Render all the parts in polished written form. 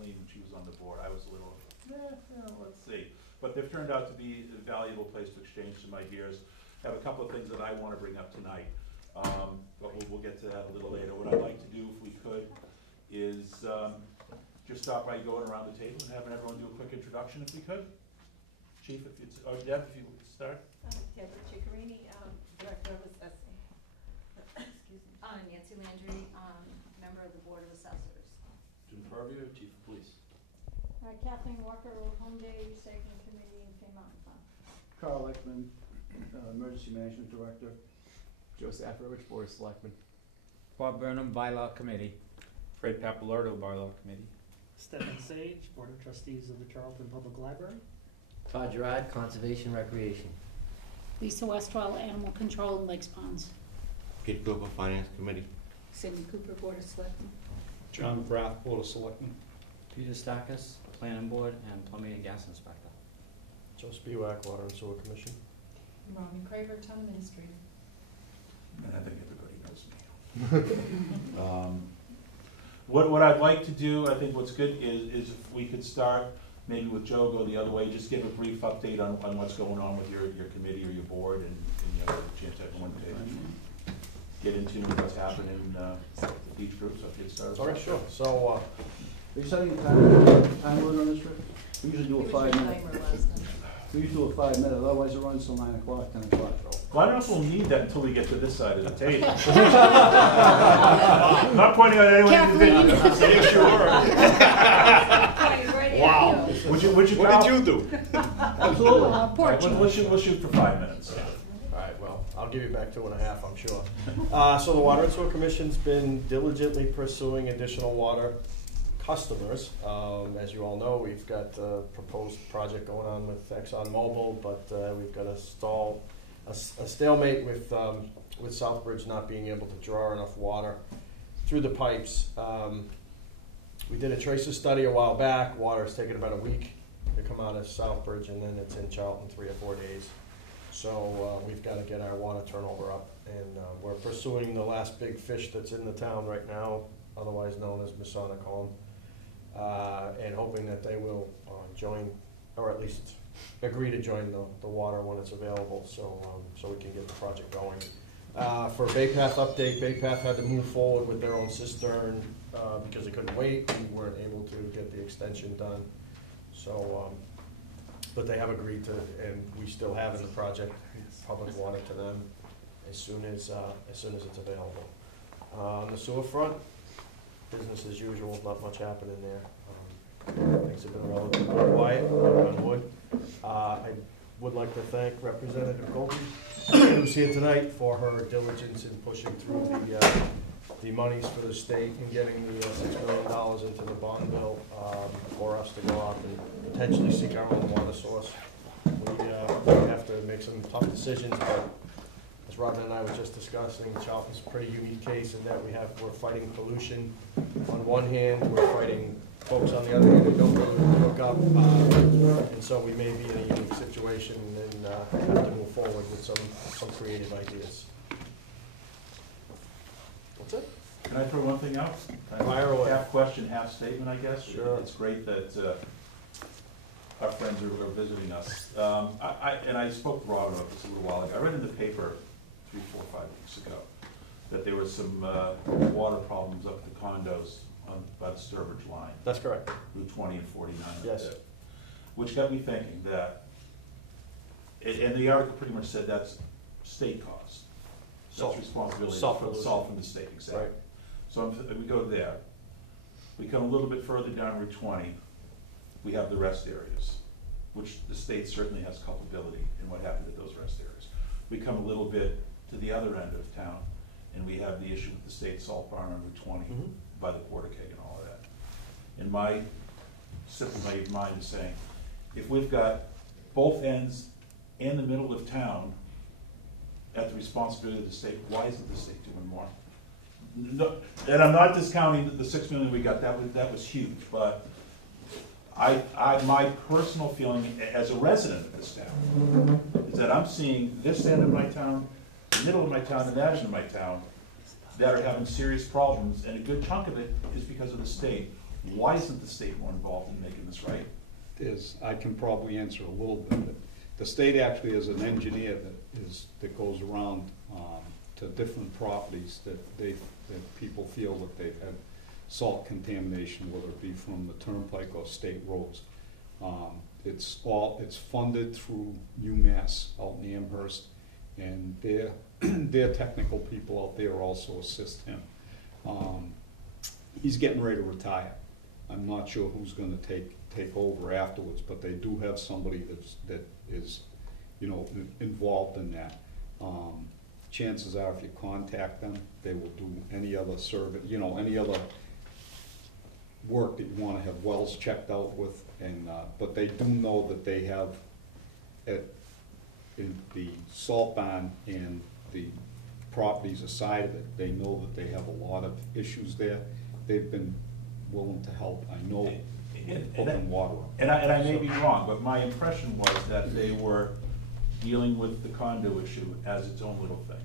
Kathleen when she was on the board. I was a little, let's see. But they've turned out to be a valuable place to exchange some ideas. I have a couple of things that I want to bring up tonight, but we'll get to that a little later. What I'd like to do, if we could, is just start by going around the table and having everyone do a quick introduction, if we could. Chief, if it's, or Deb, if you would start. Deborah Ciccarini, Director of Assessing. Excuse me. Nancy Landry, member of the Board of Assessors. Jim Purview, Chief of Police. Kathleen Walker, Home Day Saving Committee and King Mountain Fund. Carl Eichman, Emergency Management Director. Joe Safarovich, Board of Selectmen. Bob Burnham, Bylaw Committee. Fred Pappalardo, Bylaw Committee. Stephen Sage, Board of Trustees of the Charlton Public Library. Todd Gerard, Conservation Recreation. Lisa Westwell, Animal Control and Lakes Ponds. Pete Cooper, Finance Committee. Cindy Cooper, Board of Selectmen. John McGrath, Board of Selectmen. Peter Stackis, Planning Board and Plumbing and Gas Inspector. Joe Spiewak, Water and Sewer Commission. Robin Craver, Town Administrator. And I think everybody knows me. What I'd like to do, I think what's good is if we could start maybe with Joe, go the other way, just give a brief update on what's going on with your committee or your board, and you know, a chance to everyone to get into what's happening with each group. So if you start. All right, sure. So, Are you setting a time limit on this, Rick? We usually do a 5 minute. We usually do a 5 minute, otherwise it runs till 9 o'clock, 10 o'clock. Well, I don't know if we'll need that until we get to this side of the table. I'm not pointing at anyone individually. say sure. Wow. Would you What did you do? Absolutely. We'll shoot for 5 minutes. All right, well, I'll give you back 2.5, I'm sure. So the Water and Sewer Commission's been diligently pursuing additional water customers. As you all know, we've got a proposed project going on with ExxonMobil, but we've got a stalemate with Southbridge not being able to draw enough water through the pipes. We did a tracer study a while back. Water has taken about a week to come out of Southbridge, and then it's in Charlton 3 or 4 days. So we've got to get our water turnover up, and we're pursuing the last big fish that's in the town right now, otherwise known as Masonic Home, and hoping that they will join, or at least agree to join the water when it's available, so we can get the project going. For Baypath update, Baypath had to move forward with their own cistern because they couldn't wait. We weren't able to get the extension done. So, but they have agreed to, and we still have in the project public water to them as soon as it's available. On the sewer front, business as usual, not much happening there. Things have been relatively quiet, on wood. I would like to thank Representative Goldie, who's here tonight, for her diligence in pushing through the monies for the state and getting the $6 million into the bond bill for us to go out and potentially seek our own water source. We have to make some tough decisions, but as Robin and I were just discussing, Charlton's a pretty unique case in that we're fighting pollution on one hand, we're fighting folks on the other hand who don't hook up, and so we may be in a unique situation and have to move forward with some creative ideas. What's it? Can I throw one thing out? Fire away. Half question, half statement, I guess. Sure. It's great that our friends are visiting us. And I spoke to Robin about this a little while ago. I read in the paper 3, 4, 5 weeks ago that there was some water problems up at the condos by the Sturbridge line. That's correct. Route 20 and 49. Yes. Which got me thinking that, and the article pretty much said that's state cost. That's responsibility for the salt from the state, exactly. Right. So we go there. We come a little bit further down Route 20. We have the rest areas, which the state certainly has culpability in what happened at those rest areas. We come a little bit to the other end of town, and we have the issue with the state salt barn on Route 20 by the porta keg and all of that. And my simple naive mind is saying, if we've got both ends and the middle of town at the responsibility of the state, why isn't the state doing more? No, and I'm not discounting the $6 million we got. That was huge, but my personal feeling as a resident of this town is that I'm seeing this end of my town, the middle of my town, and that end of my town that are having serious problems, and a good chunk of it is because of the state. Why isn't the state more involved in making this right? I can probably answer a little bit. The state actually is an engineer that goes around to different properties that people feel that they've had salt contamination, whether it be from the turnpike or state roads. It's funded through UMass out in Amherst, and their technical people out there also assist him. He's getting ready to retire. I'm not sure who's gonna take over afterwards, but they do have somebody that is, involved in that. Chances are, if you contact them, they will do any other survey, any other work that you wanna have wells checked out with, but they do know that they have, in the salt barn and the properties aside of it, they know that they have a lot of issues there. They've been willing to help, I know, open water. And I may be wrong, but my impression was that they were dealing with the condo issue as its own little thing.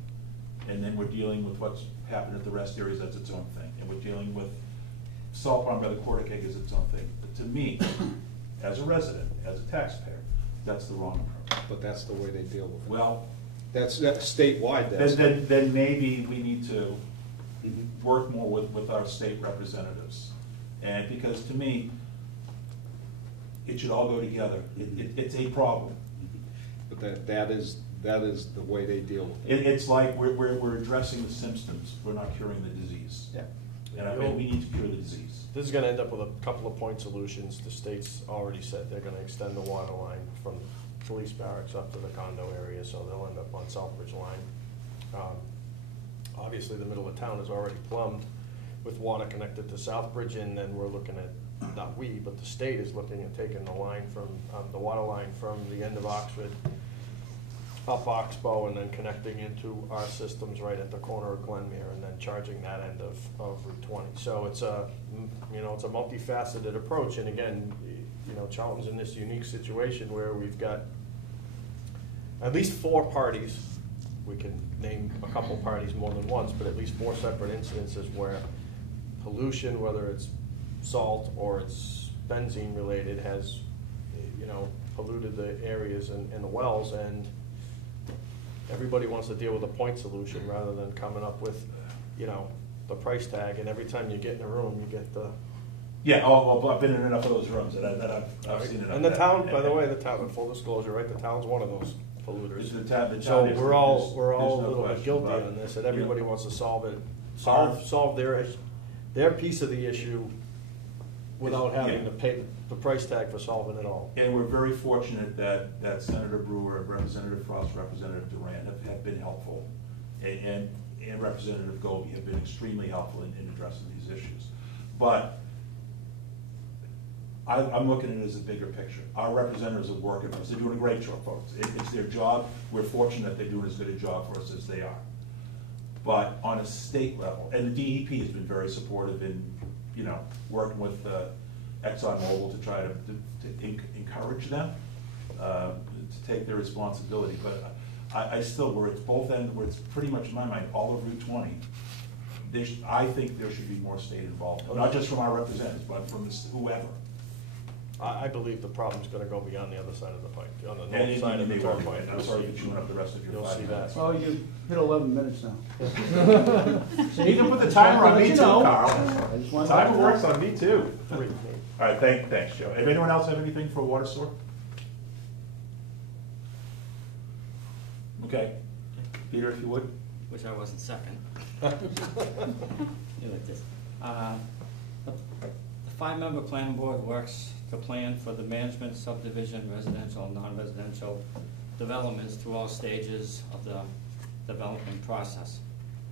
And then we're dealing with what's happened at the rest areas as its own thing. And we're dealing with salt barn by the quarter keg as its own thing. But to me, as a resident, as a taxpayer, that's the wrong approach. But that's the way they deal with it. Well, That's statewide, then maybe we need to work more with our state representatives. And because to me, it should all go together. It's a problem. But that is the way they deal with it. It's like we're addressing the symptoms, we're not curing the disease. Yeah. And we need to cure the disease. This is gonna end up with a couple of point solutions. The state's already said they're gonna extend the water line from police barracks up to the condo area, so they'll end up on Southbridge line. Obviously, the middle of town is already plumbed with water connected to Southbridge, and then we're looking at, not we, but the state is looking at taking the line from, the water line from the end of Oxford up Oxbow and then connecting into our systems right at the corner of Glenmere and then charging that end of Route 20. So it's a, it's a multifaceted approach, and again, Charlton's in this unique situation where we've got at least 4 parties. We can name a couple parties more than once, but at least 4 separate incidences where pollution, whether it's salt or it's benzene related, has, polluted the areas and the wells, and everybody wants to deal with a point solution rather than coming up with, the price tag, and every time you get in a room, you get the... Yeah, well, I've been in enough of those rooms that I've seen enough. And the town, by the way, full disclosure, right, the town's one of those polluters. The town So is- we're all there's a no little bit question guilty about it. on this, and everybody wants to solve Our- their piece of the issue without having Yeah. to pay the price tag for solving it all. And we're very fortunate that Senator Brewer, Representative Frost, Representative Duran have been helpful. And Representative Goldie have been extremely helpful in addressing these issues. But I'm looking at it as a bigger picture. Our representatives are working for us. They're doing a great job, folks. It's their job. We're fortunate they're doing as good a job for us as they are. But on a state level, and the DEP has been very supportive in, working with ExxonMobil to try to encourage them to take their responsibility. But I still, where it's both ends, where it's pretty much in my mind, all of Route 20, I think there should be more state involvement, not just from our representatives, but from whoever. I believe the problem's gonna go beyond the other side of the pike, on the And north side of the turnpike. I'm sorry for chewing up the rest of your You'll 5 see minutes. that. Oh, you hit 11 minutes now. You can put the timer on me too, Carl. I just wanted to let Timer you know. works on me too. 3. All right, thanks, Joe. If anyone else have anything for water sewer? Okay. Peter, if you would. Which I wasn't second. You like this. The 5-member planning board works to plan for the management, subdivision, residential, non-residential developments through all stages of the development process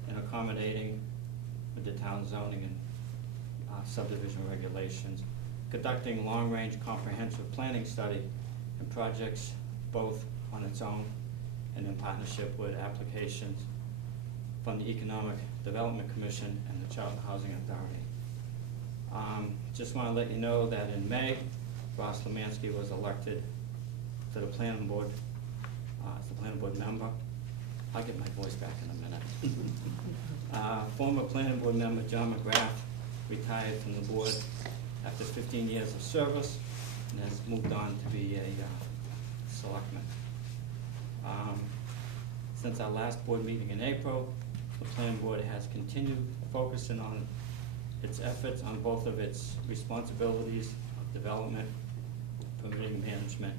and accommodating with the town zoning and subdivision regulations, conducting long-range comprehensive planning study and projects both on its own and in partnership with applications from the Economic Development Commission and the Charlton Housing Authority. Just want to let you know that in May, Ross Lemansky was elected to the planning board, as the planning board member. I'll get my voice back in a minute. Former planning board member John McGrath retired from the board after 15 years of service and has moved on to be a selectman. Since our last board meeting in April, the planning board has continued focusing on its efforts on both of its responsibilities of development, permitting management,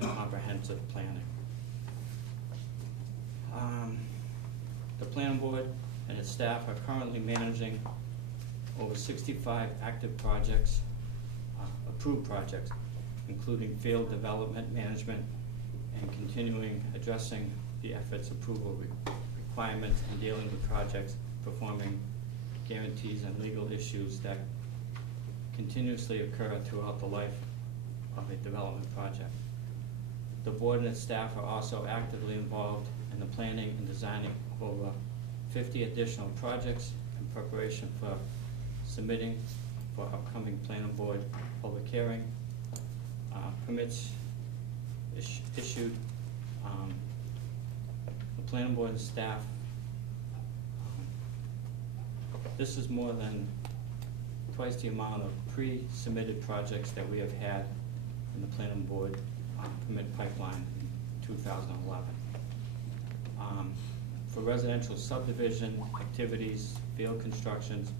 and comprehensive planning. The planning board and its staff are currently managing over 65 active projects, approved projects, including field development management and continuing addressing the efforts approval requirements and dealing with projects, performing guarantees and legal issues that continuously occur throughout the life of a development project. The board and its staff are also actively involved in the planning and designing of over 50 additional projects in preparation for submitting for upcoming planning board public hearing, permits issued. The planning board and staff, this is more than twice the amount of pre-submitted projects that we have had in the planning board permit pipeline in 2011. For residential subdivision activities, field constructions,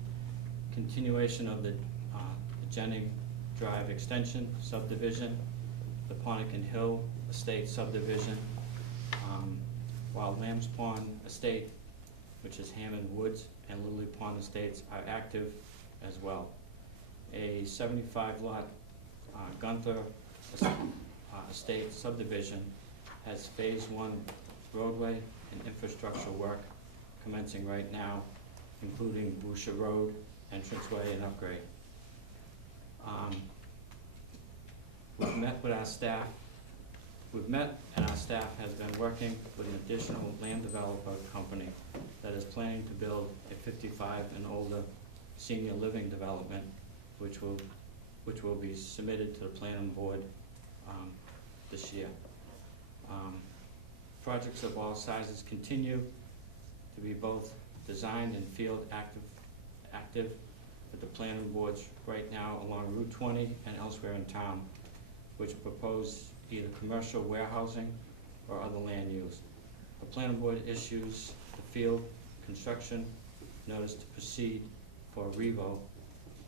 continuation of the Jennings Drive Extension subdivision, the Ponican Hill Estate subdivision, while Lambs Pond Estate, which is Hammond Woods, and Lily Pond Estates are active as well. A 75-lot Gunther Estate subdivision has Phase 1 roadway and infrastructure work commencing right now, including Boucher Road, entranceway, and upgrade. We've met with our staff. We've met and our staff has been working with an additional land developer company that is planning to build a 55 and older senior living development, which will be submitted to the planning board this year. Projects of all sizes continue to be both designed and field active with the planning boards right now along Route 20 and elsewhere in town, which propose either commercial warehousing or other land use. The planning board issues the field construction notice to proceed for Revo,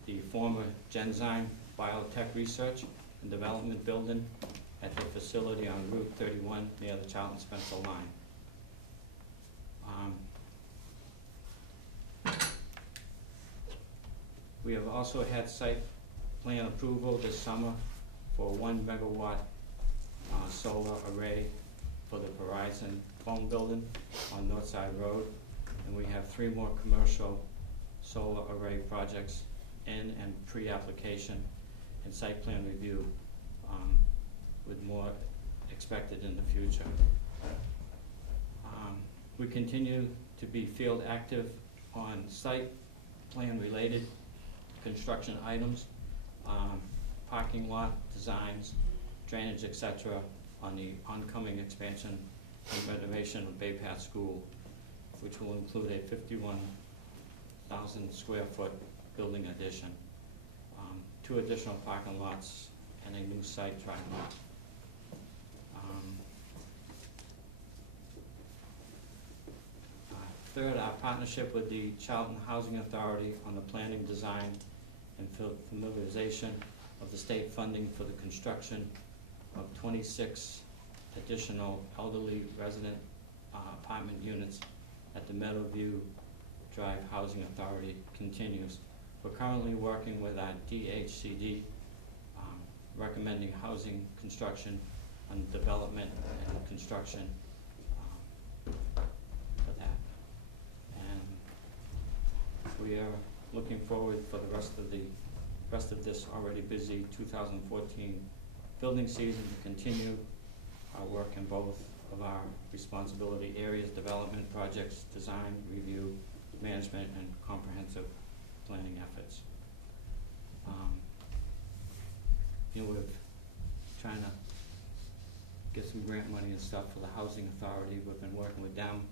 the former Genzyme Biotech Research and Development Building at the facility on Route 31 near the Charlton-Spencer line. We have also had site plan approval this summer for 1 megawatt solar array for the Verizon phone building on Northside Road, and we have 3 more commercial solar array projects in and pre-application and site plan review, with more expected in the future. We continue to be field active on site plan related construction items, parking lot designs, drainage, etc. on the oncoming expansion and renovation of Bay Path School, which will include a 51,000 square foot building addition, 2 additional parking lots, and a new site driveway. Third, our partnership with the Charlton Housing Authority on the planning, design, and familiarization of the state funding for the construction of 26 additional elderly resident apartment units at the Meadowview Drive Housing Authority continues. We're currently working with our DHCD, recommending housing construction on development and construction for that. And we are looking forward for the rest of this already busy 2014 building season to continue our work in both of our responsibility areas: development projects, design, review, management, and comprehensive planning efforts. We're trying to get some grant money and stuff for the Housing Authority. We've been working with them.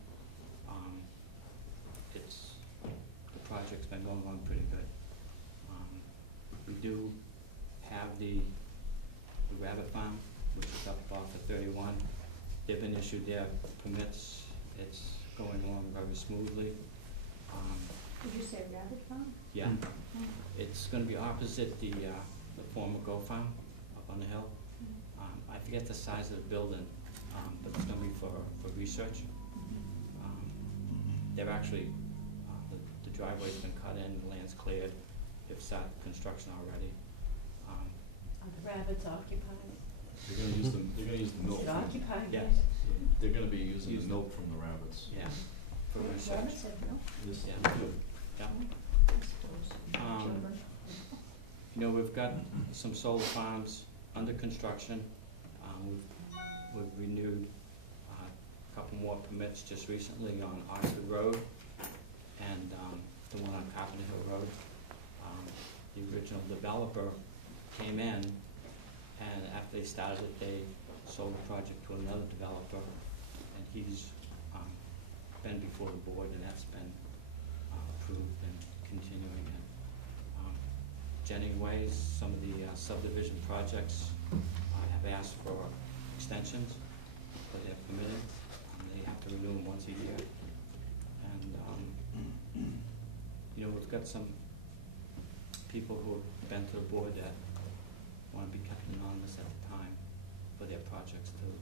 The project's been going on pretty good. We do have the rabbit farm, which is up off of 31. They've been issued their permits. It's going along very smoothly. Did you say rabbit farm? Yeah, it's gonna be opposite the former Go Farm up on the hill. I forget the size of the building, but it's gonna be for research. They're actually, the driveway's been cut in, the land's cleared, they've started construction already. Are the rabbits occupied? They're gonna use the milk. Is it occupied? Yeah. They're gonna be using the milk from the rabbits. Yeah, for research. Rabbits have milk? This, Yeah. too. Yeah. I suppose. Um, You know, we've got some solar farms under construction. We've renewed a couple more permits just recently on Oxford Road and the one on Carpenter Hill Road. The original developer came in, and after they started it, they sold the project to another developer, and he's been before the board, and that's been approved and continuing. And Jennings Ways, some of the subdivision projects have asked for extensions, but they're permitted. They have to renew them once a year. And, you know, we've got some people who have been to the board that want to be kept anonymous at the time for their projects too,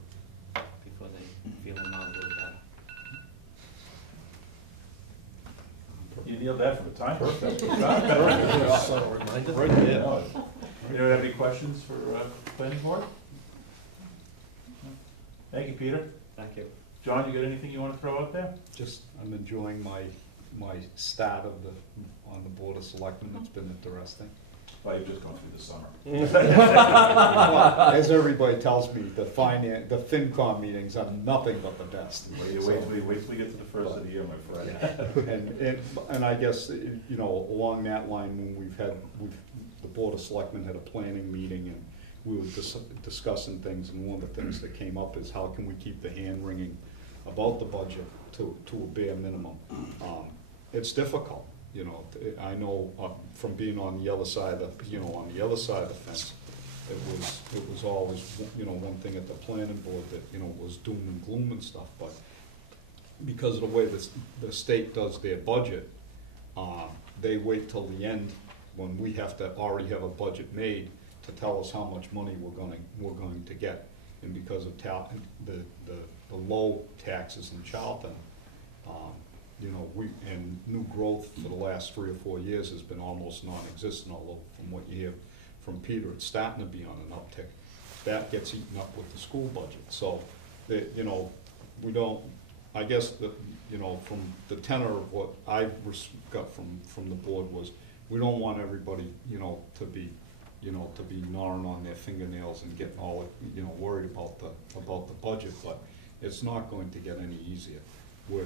before they feel them out a little better. You nailed that for the time. Perfect. Right there. Anyone have any questions for planning board? Thank you, Peter. Thank you. John, you got anything you want to throw out there? Just, I'm enjoying my start on the Board of Selectmen. It's been interesting. Well, you've just gone through the summer. Well, as everybody tells me, the FinCom meetings are nothing but the best. Wait till we get to the first of the year, my friend. And I guess, you know, along that line, when the Board of Selectmen had a planning meeting and we were discussing things, and one of the things that came up is how can we keep the hand wringing about the budget to a bare minimum. It's difficult. You know, I know from being on the other side of the fence, it was always, you know, one thing at the planning board that, you know, was doom and gloom and stuff, but because of the way the state does their budget, they wait till the end when we have to already have a budget made to tell us how much money we're going to get. And because of the low taxes in Charlton, you know, and new growth for the last 3 or 4 years has been almost non-existent, although from what you hear from Peter, it's starting to be on an uptick. That gets eaten up with the school budget. So, you know, we don't, I guess, you know, from the tenor of what I got from the board was, we don't want everybody, you know, to be gnawing on their fingernails and getting all, you know, worried about the budget, but it's not going to get any easier. We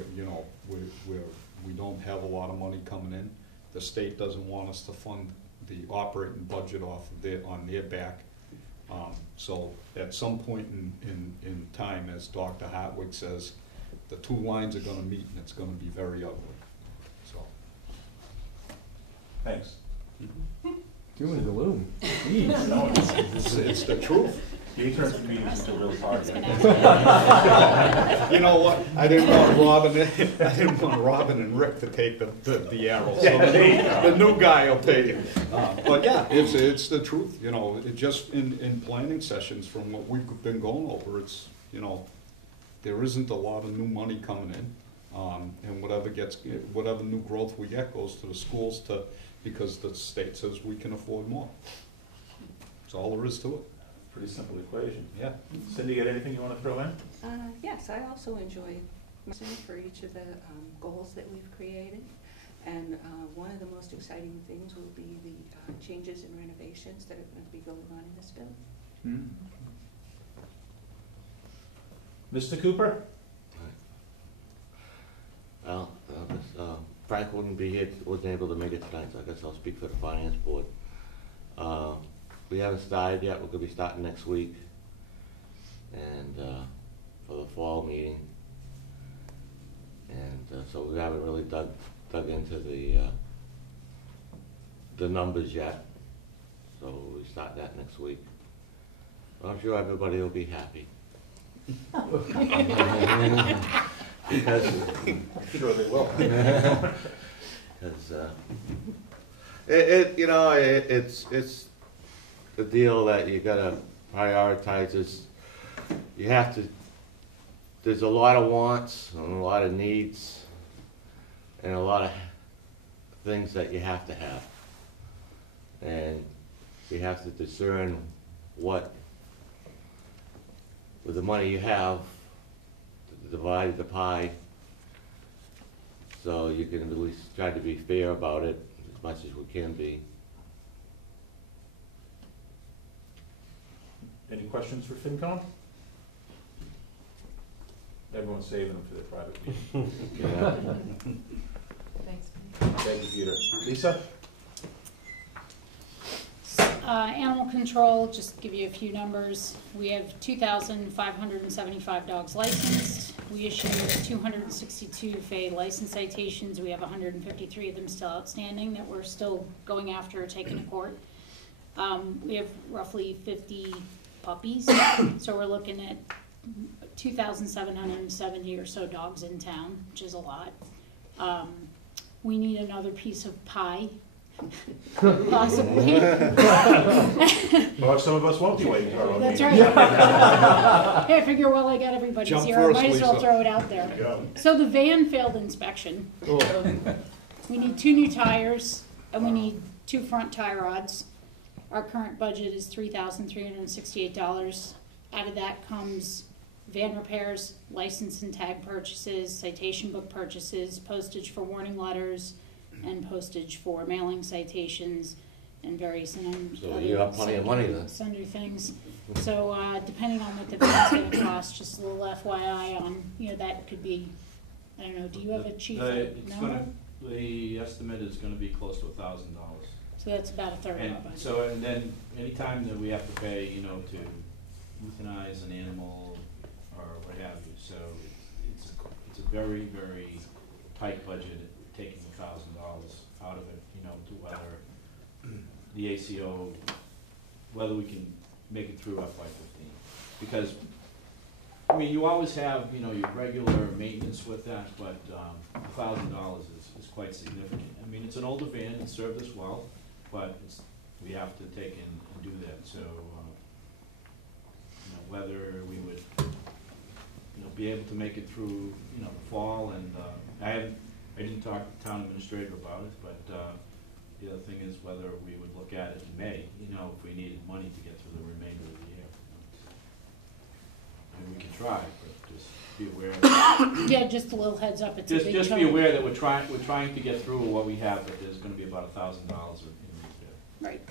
don't have a lot of money coming in. The state doesn't want us to fund the operating budget on their back. So at some point in time, as Dr. Hartwig says, the two lines are gonna meet and it's gonna be very ugly, so. Thanks. Doom and gloom. No, It's the truth. he turns the meetings into a real party. You know what? I didn't want Robin and Rick to take the arrow. So the new guy will take it. But yeah, it's the truth. You know, it just in planning sessions from what we've been going over, it's, you know, there isn't a lot of new money coming in, and whatever new growth we get goes to the schools because the state says we can afford more. That's all there is to it. Pretty simple equation. Yeah. Cindy, got anything you want to throw in? Yes, I also enjoy listening for each of the goals that we've created. And one of the most exciting things will be the changes and renovations that are going to be going on in this building. Mr. Cooper? Well, Frank wouldn't be here, wasn't able to make it tonight, so I guess I'll speak for the finance board. We haven't started yet. We're going to be starting next week, and for the fall meeting. And so we haven't really dug into the numbers yet. so we start that next week. I'm sure everybody will be happy. Because, Sure they will. because, it's the deal that you gotta prioritize is, you have to, there's a lot of wants and a lot of needs and a lot of things that you have to have. And you have to discern what, with the money you have, divide the pie, so you can at least try to be fair about it as much as we can be. Any questions for FinCom? Everyone's saving them for their private meeting. Yeah. Thanks. Thank you, Peter. Lisa? Animal control, just to give you a few numbers, we have 2,575 dogs licensed. We issued 262 FAA license citations. We have 153 of them still outstanding that we're still going after or taking to court. We have roughly 50 puppies, so we're looking at 2,770 or so dogs in town, which is a lot. We need another piece of pie. Possibly. Well, some of us won't be waiting for our own That's meeting. right. Hey, I figure, well, I got everybody's Jump here, I first, might as well Lisa. throw it out there. There you go. So the van failed inspection. We need 2 new tires, and we need 2 front tie rods. Our current budget is $3,368. Out of that comes van repairs, license and tag purchases, citation book purchases, postage for warning letters, and postage for mailing citations, and various So you have plenty of money then. sundry things. So, depending on what the van's gonna cost, just a little FYI on, that could be, I don't know, do you have a chief number? The estimate is gonna be close to $1,000. So that's about a third of And our budget. so, and then anytime that we have to pay, to euthanize an animal or what have you, so it's a very, very tight budget, taking $1,000 out of it, to whether the ACO, whether we can make it through FY15. Because, you always have, your regular maintenance with that, but $1,000 is quite significant. It's an older van, it served us well, but we have to take and do that, so, whether we would, be able to make it through, the fall, and, I didn't talk to the town administrator about it, but, the other thing is whether we would look at it in May, if we needed money to get through the remainder of the year. We can try, but just be aware. Yeah, just a little heads up, it's a big chunk. Just be aware that we're trying to get through what we have, but there's gonna be about $1,000 in there. Right.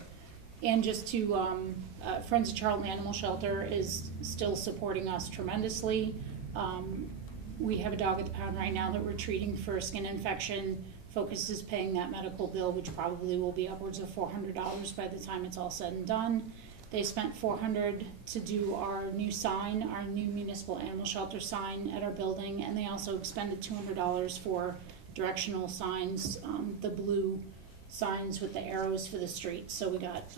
And just to, Friends of Charlton Animal Shelter is still supporting us tremendously. We have a dog at the pound right now that we're treating for a skin infection. Focus is paying that medical bill, which probably will be upwards of $400 by the time it's all said and done. They spent $400 to do our new sign, our new municipal animal shelter sign at our building, and they also expended $200 for directional signs, the blue signs with the arrows for the streets. So we got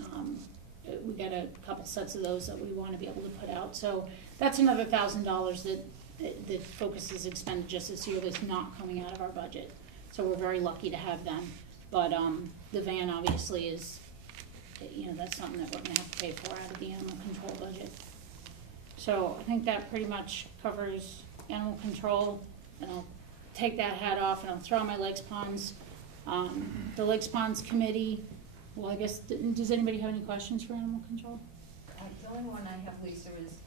a couple sets of those that we want to be able to put out. So that's another $1,000 that Focus has expended just this year that's not coming out of our budget. So we're very lucky to have them. But the van obviously is, that's something that we're gonna have to pay for out of the animal control budget. So I think that pretty much covers animal control, and I'll take that hat off and I'll throw on my Lakes Ponds. The Lakes Ponds Committee, well, I guess, does anybody have any questions for animal control? The only one I have, Lisa, is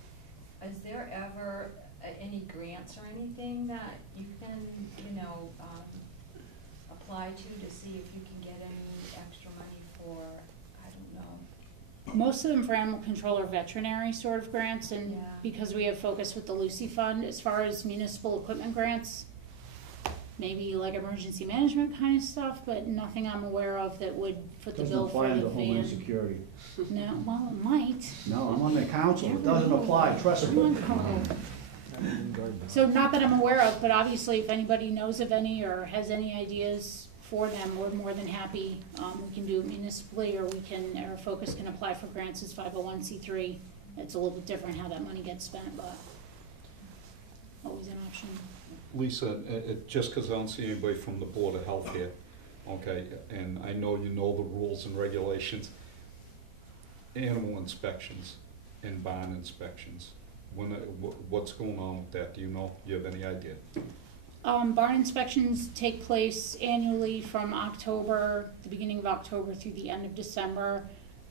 there ever any grants or anything that you can, apply to see if you can get any extra money for, I don't know? Most of them for animal control are veterinary sort of grants, and Yeah. because we have Focus with the Lucy Fund, as far as municipal equipment grants, maybe like emergency management kind of stuff, but nothing I'm aware of that would foot the Doesn't bill apply for the under Homeland van. Security. No, well, it might. No, I'm on the council, it doesn't apply, trust me. So not that I'm aware of, but obviously if anybody knows of any or has any ideas for them, we're more than happy. We can do it municipally, or our Focus can apply for grants as 501c3. It's a little bit different how that money gets spent, but always an option. Lisa, just because I don't see anybody from the Board of Health here, okay, and I know you know the rules and regulations, animal inspections and barn inspections, what's going on with that? Do you know? You have any idea? Barn inspections take place annually from the beginning of October through the end of December.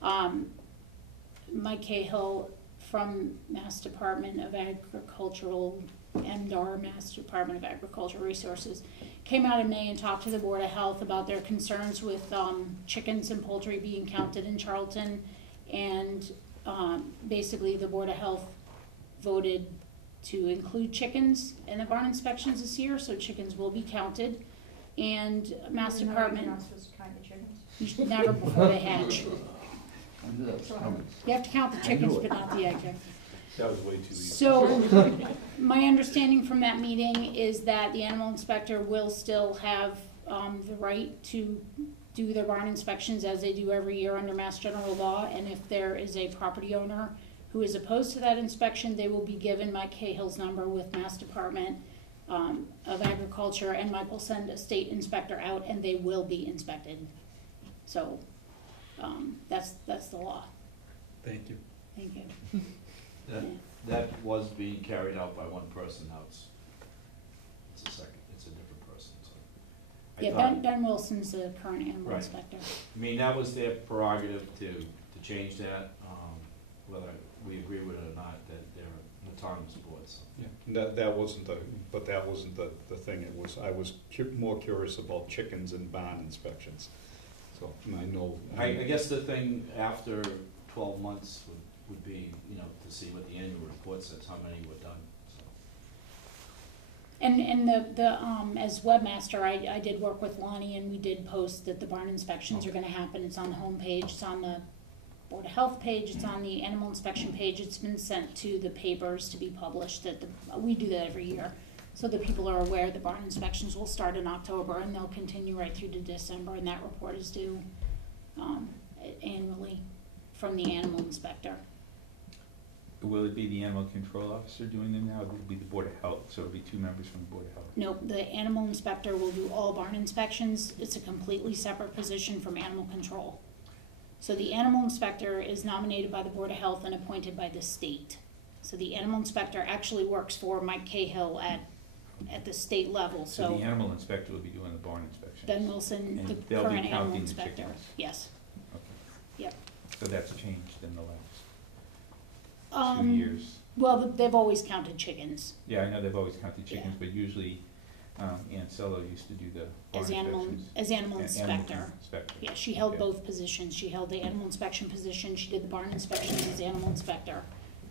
Mike Cahill from Mass Department of Agricultural, MDAR, Mass Department of Agricultural Resources, came out in May and talked to the Board of Health about their concerns with chickens and poultry being counted in Charlton. And basically the Board of Health voted to include chickens in the barn inspections this year, so chickens will be counted. And Mass Department, You're not supposed to count the chickens? you should never before they hatch. You have to count the chickens, but not the egg. That was way too easy. So, my understanding from that meeting is that the animal inspector will still have the right to do their barn inspections as they do every year under Mass General Law, and if there is a property owner who is opposed to that inspection, they will be given Mike Cahill's number with Mass Department of Agriculture, and Mike will send a state inspector out, and they will be inspected. So, that's the law. Thank you. Thank you. That was being carried out by one person, now it's a different person, so. I Yeah, thought- Ben Wilson's the current animal Right. inspector. I mean, that was their prerogative to change that, whether we agree with it or not, that they're an autonomous board, so. Yeah, that wasn't the thing. It was, I was more curious about chickens and barn inspections. So, and I know. I guess the thing after 12 months would be, to see what the annual report says, how many were done, so. And as webmaster, I did work with Lonnie, and we did post that the barn inspections are gonna happen. It's on the homepage, it's on the Board of Health page, it's on the animal inspection page. It's been sent to the papers to be published, we do that every year. So that people are aware the barn inspections will start in October, and they'll continue right through to December, and that report is due annually from the animal inspector. Will it be the animal control officer doing them now, or will it be the Board of Health? So it'll be 2 members from the Board of Health? Nope, the animal inspector will do all barn inspections. It's a completely separate position from animal control. So the animal inspector is nominated by the Board of Health and appointed by the state. So the animal inspector actually works for Mike Cahill at the state level, So the animal inspector will be doing the barn inspections? Ben Wilson, And the they'll be current animal counting the inspector. chickens? Yes. Okay. Yep. So that's changed in the last 2 years? Well, they've always counted chickens. Yeah, I know they've always counted chickens, Yeah. but usually Ann Cello used to do the barn As animal inspections. inspector. Inspector. Yeah, she held Okay. both positions. She held the animal inspection position, she did the barn inspections as animal inspector.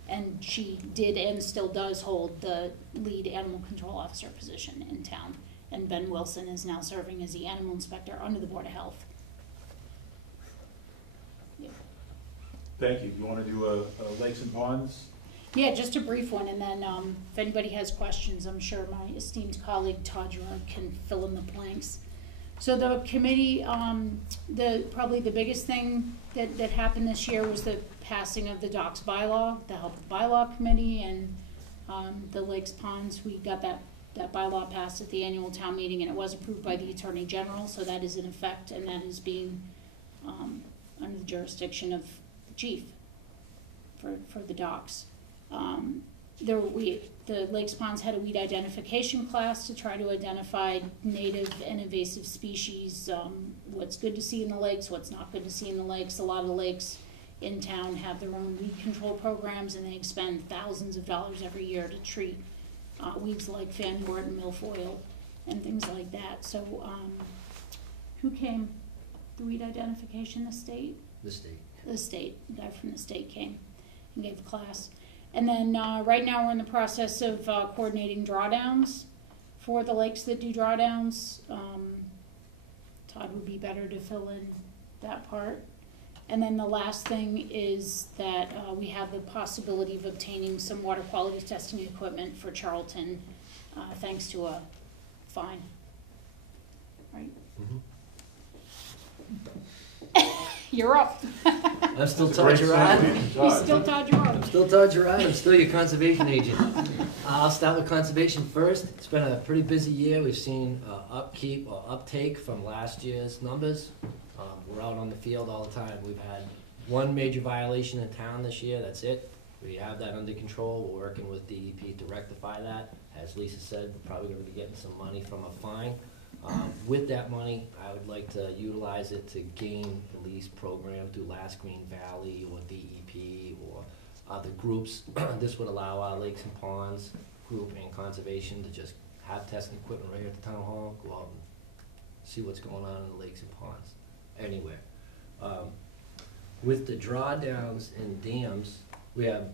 And she did and still does hold the lead animal control officer position in town. And Ben Wilson is now serving as the animal inspector under the Board of Health. Yeah. Thank you. You wanna do lakes and ponds? Yeah, just a brief one, and then if anybody has questions, I'm sure my esteemed colleague Todd Gerard can fill in the blanks. So the committee, probably the biggest thing that happened this year was the passing of the docks bylaw, the help of the bylaw committee, and the lakes ponds. We got that bylaw passed at the annual town meeting, and it was approved by the Attorney General, so that is in effect, and that is being under the jurisdiction of the chief for the docks. The Lakes Ponds had a weed identification class to try to identify native and invasive species, what's good to see in the lakes, what's not good to see in the lakes. A lot of the lakes in town have their own weed control programs, and they expend thousands of dollars every year to treat weeds like fanwort and milfoil and things like that. So, who came? The weed identification, the state? The state. The state, the guy from the state came and gave a class. And then right now we're in the process of coordinating drawdowns for the lakes that do drawdowns. Todd would be better to fill in that part. And then the last thing is that we have the possibility of obtaining some water quality testing equipment for Charlton, thanks to a fine. Right? Mm-hmm. You're up. I'm still That's a great Todd Gerard. segment. He's still Todd Gerard. I'm still Todd Gerard. I'm still your conservation agent. I'll start with conservation first. It's been a pretty busy year. We've seen upkeep or uptake from last year's numbers. We're out on the field all the time. We've had one major violation in town this year. That's it. We have that under control. We're working with DEP to rectify that. As Lisa said, we're probably going to be getting some money from a fine. With that money, I would like to utilize it to gain the lease program through Last Green Valley or DEP or other groups. This would allow our Lakes and Ponds group and conservation to just have testing equipment right at the town hall, go out and see what's going on in the lakes and ponds, anywhere. With the drawdowns in dams, we have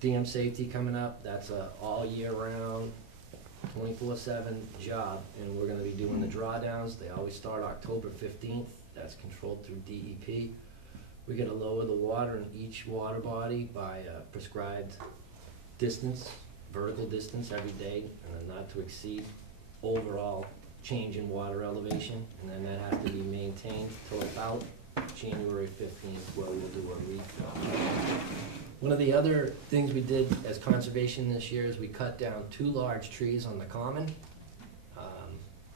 dam safety coming up. That's a all year round 24/7 job, and we're gonna be doing the drawdowns. They always start October 15th. That's controlled through DEP. We gotta lower the water in each water body by a prescribed distance, vertical distance every day, and then not to exceed overall change in water elevation, and then that has to be maintained till about January 15th, where we'll do a refill. One of the other things we did as conservation this year is we cut down 2 large trees on the common.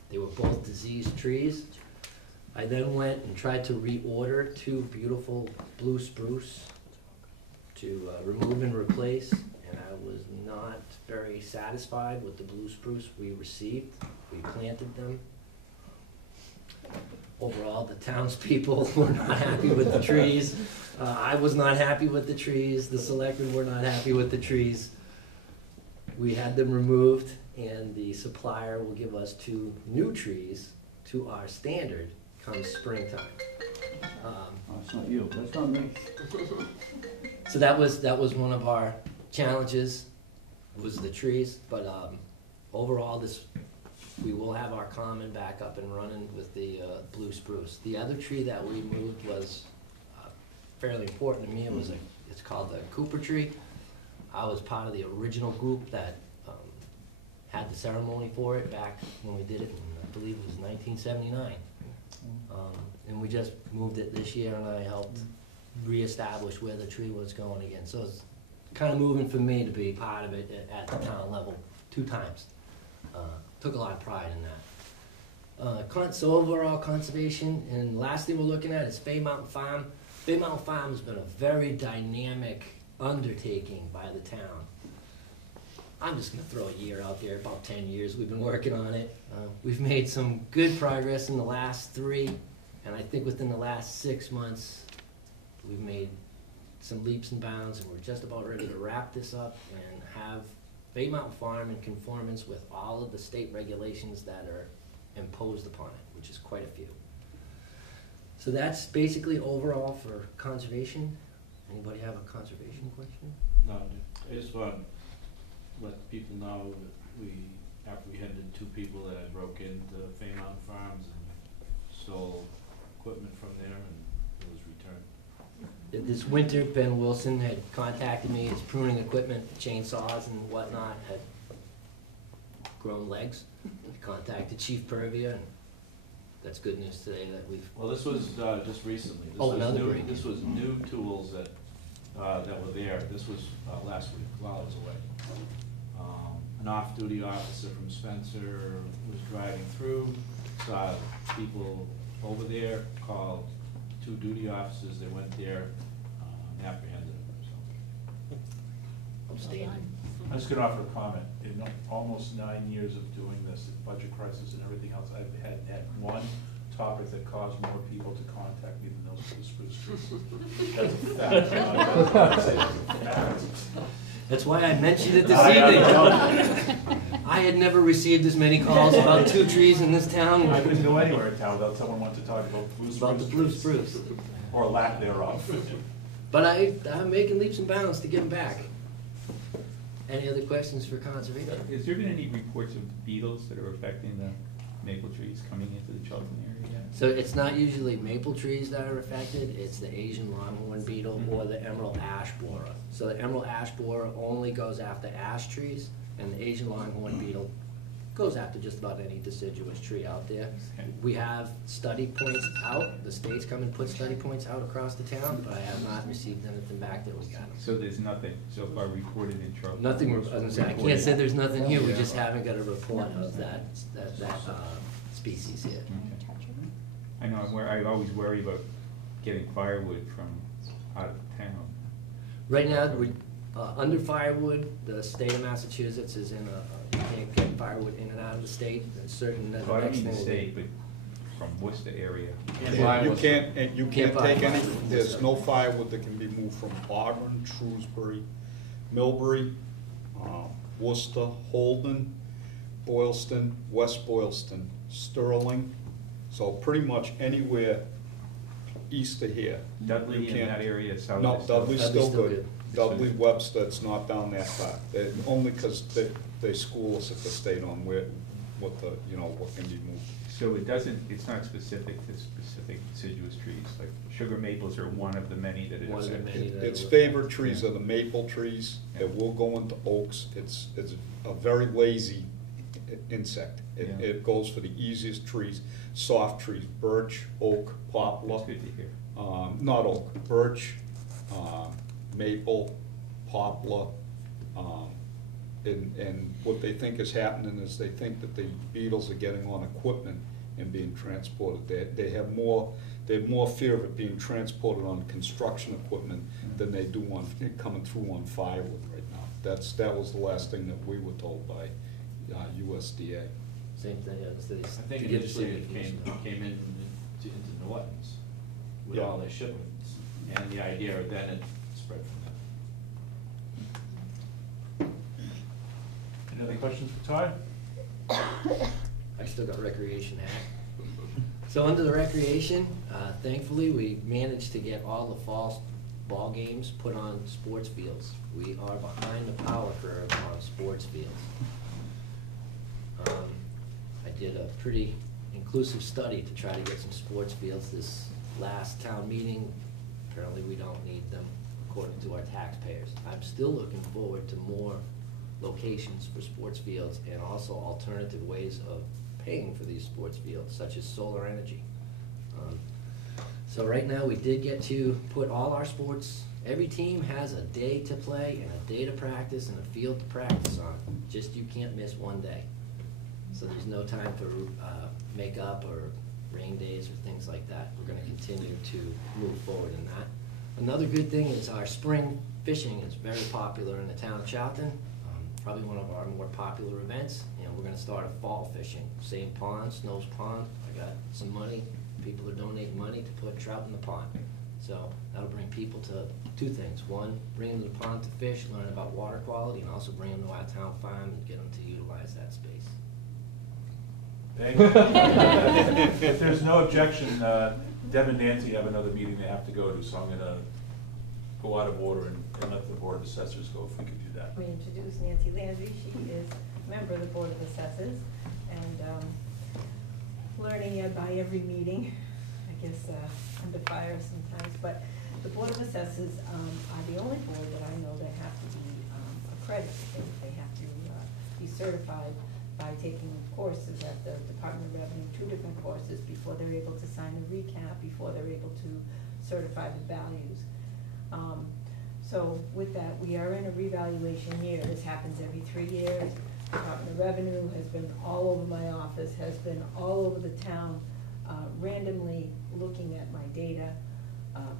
They were both diseased trees. I then went and tried to reorder 2 beautiful blue spruce to remove and replace, and I was not very satisfied with the blue spruce we received. We planted them. Overall, the townspeople were not happy with the trees. I was not happy with the trees. The selectmen were not happy with the trees. We had them removed, and the supplier will give us 2 new trees to our standard come springtime. Oh, it's not you, that's not me. So that was one of our challenges, was the trees. But overall, we will have our common back up and running with the blue spruce. The other tree that we moved was fairly important to me. It's called the Cooper tree. I was part of the original group that had the ceremony for it back when we did it in, I believe it was 1979. And we just moved it this year, and I helped reestablish where the tree was going again. So it's kind of moving for me to be part of it at the town level 2 times. Took a lot of pride in that. So overall conservation, and the last thing we're looking at is Fay Mountain Farm. Fay Mountain Farm has been a very dynamic undertaking by the town. I'm just gonna throw a year out there, about 10 years we've been working on it. We've made some good progress in the last 3, and I think within the last 6 months, we've made some leaps and bounds, and we're just about ready to wrap this up and have Fay Mountain Farm in conformance with all of the state regulations that are imposed upon it, which is quite a few. So that's basically overall for conservation. Anybody have a conservation question? No, I just want to let people know that we apprehended 2 people that had broke into Fay Mountain Farms and stole equipment from there, and it was returned. This winter, Ben Wilson had contacted me. His pruning equipment, chainsaws and whatnot, had grown legs. He contacted Chief Purvia, and that's good news today that we've... Well, this was just recently. This was new tools that were there. This was last week while I was away. An off-duty officer from Spencer was driving through, saw people over there, called 2 duty officers. They went there and apprehended them. Outstanding. I'm just gonna offer a comment. In almost 9 years of doing this, budget crisis and everything else, I've had one topic that caused more people to contact me than those 2 spruce trees. That's a fact. That's why I mentioned it this evening. I had never received as many calls about 2 trees in this town. I couldn't go anywhere in town without someone wanting to talk about blue spruce. About the blue spruce. Or lack thereof. But I'm making leaps and bounds to get them back. Any other questions for conservation? Has there been any reports of beetles that are affecting the maple trees coming into the Charlton area yet? So it's not usually maple trees that are affected, it's the Asian longhorn beetle or the emerald ash borer. So the emerald ash borer only goes after ash trees, and the Asian longhorn beetle goes after just about any deciduous tree out there. We have study points out, the state's come and put study points out across the town, but I have not received anything back that we got. So there's nothing so far recorded in Charlton? Nothing, I was gonna say, I can't say there's nothing here, we just haven't got a report of that species here. Okay. I know, I always worry about getting firewood from out of town. Right now, we, under firewood, the state of Massachusetts is in you can't get firewood in and out of the state, and certain, the Well, I don't next mean the thing. state, but from Worcester area. You can't buy take any, firewood. there's no firewood that can be moved from Auburn, Shrewsbury, Millbury, Worcester, Holden, Boylston, West Boylston, Sterling. So pretty much anywhere east of here. Dudley You in can't- that area, south? No, is Dudley's Dudley's still still good. good. Dudley, Webster, it's not down that far. Only because they school us at the state on what can be moved. So it doesn't, it's not specific to specific deciduous trees, like sugar maples are one of the many that it One of the affects. many. Its favorite trees are the maple trees. It will go into oaks. It's a very lazy insect. Yeah. It goes for the easiest trees, soft trees, birch, oak, poplar. That's good to hear. Not oak, birch, maple, poplar. And what they think is happening is they think that the beetles are getting on equipment and being transported. They have more fear of it being transported on construction equipment than they do on coming through on firewood right now. That was the last thing that we were told by USDA. Same thing, yeah, the cities. I think to get the initially it city- came into Norton's with Yeah. all their shipments, and the idea then it spread from there. Any other questions for Todd? I still got recreation hat. So under the recreation, thankfully, we managed to get all the fall ball games put on sports fields. We are behind the power curve on sports fields. I did a pretty inclusive study to try to get some sports fields this last town meeting. Apparently, we don't need them according to our taxpayers. I'm still looking forward to more locations for sports fields and also alternative ways of paying for these sports fields, such as solar energy. So right now, we did get to put all our sports, every team has a day to play and a day to practice and a field to practice on. Just you can't miss one day. So there's no time for makeup or rain days or things like that. We're gonna continue to move forward in that. Another good thing is our spring fishing is very popular in the town of Charlton. Probably one of our more popular events, and we're gonna start a fall fishing. Same pond, Snow's Pond. I got some money. People are donating money to put trout in the pond. So that'll bring people to two things. One, bring them to the pond to fish, learn about water quality, and also bring them to our town farm and get them to utilize that space. Thank you. If there's no objection, Deb and Nancy have another meeting they have to go to, so I'm gonna go out of order and let the Board of Assessors go if we could do that. Let me introduce Nancy Landry. She is a member of the Board of Assessors and learning by every meeting, I guess under fire sometimes. But the Board of Assessors are the only board that I know that have to be accredited. They have to be certified by taking courses at the Department of Revenue, 2 different courses before they're able to sign a recap, before they're able to certify the values. So with that, we are in a revaluation year. This happens every 3 years. Department of Revenue has been all over my office, has been all over the town, randomly looking at my data,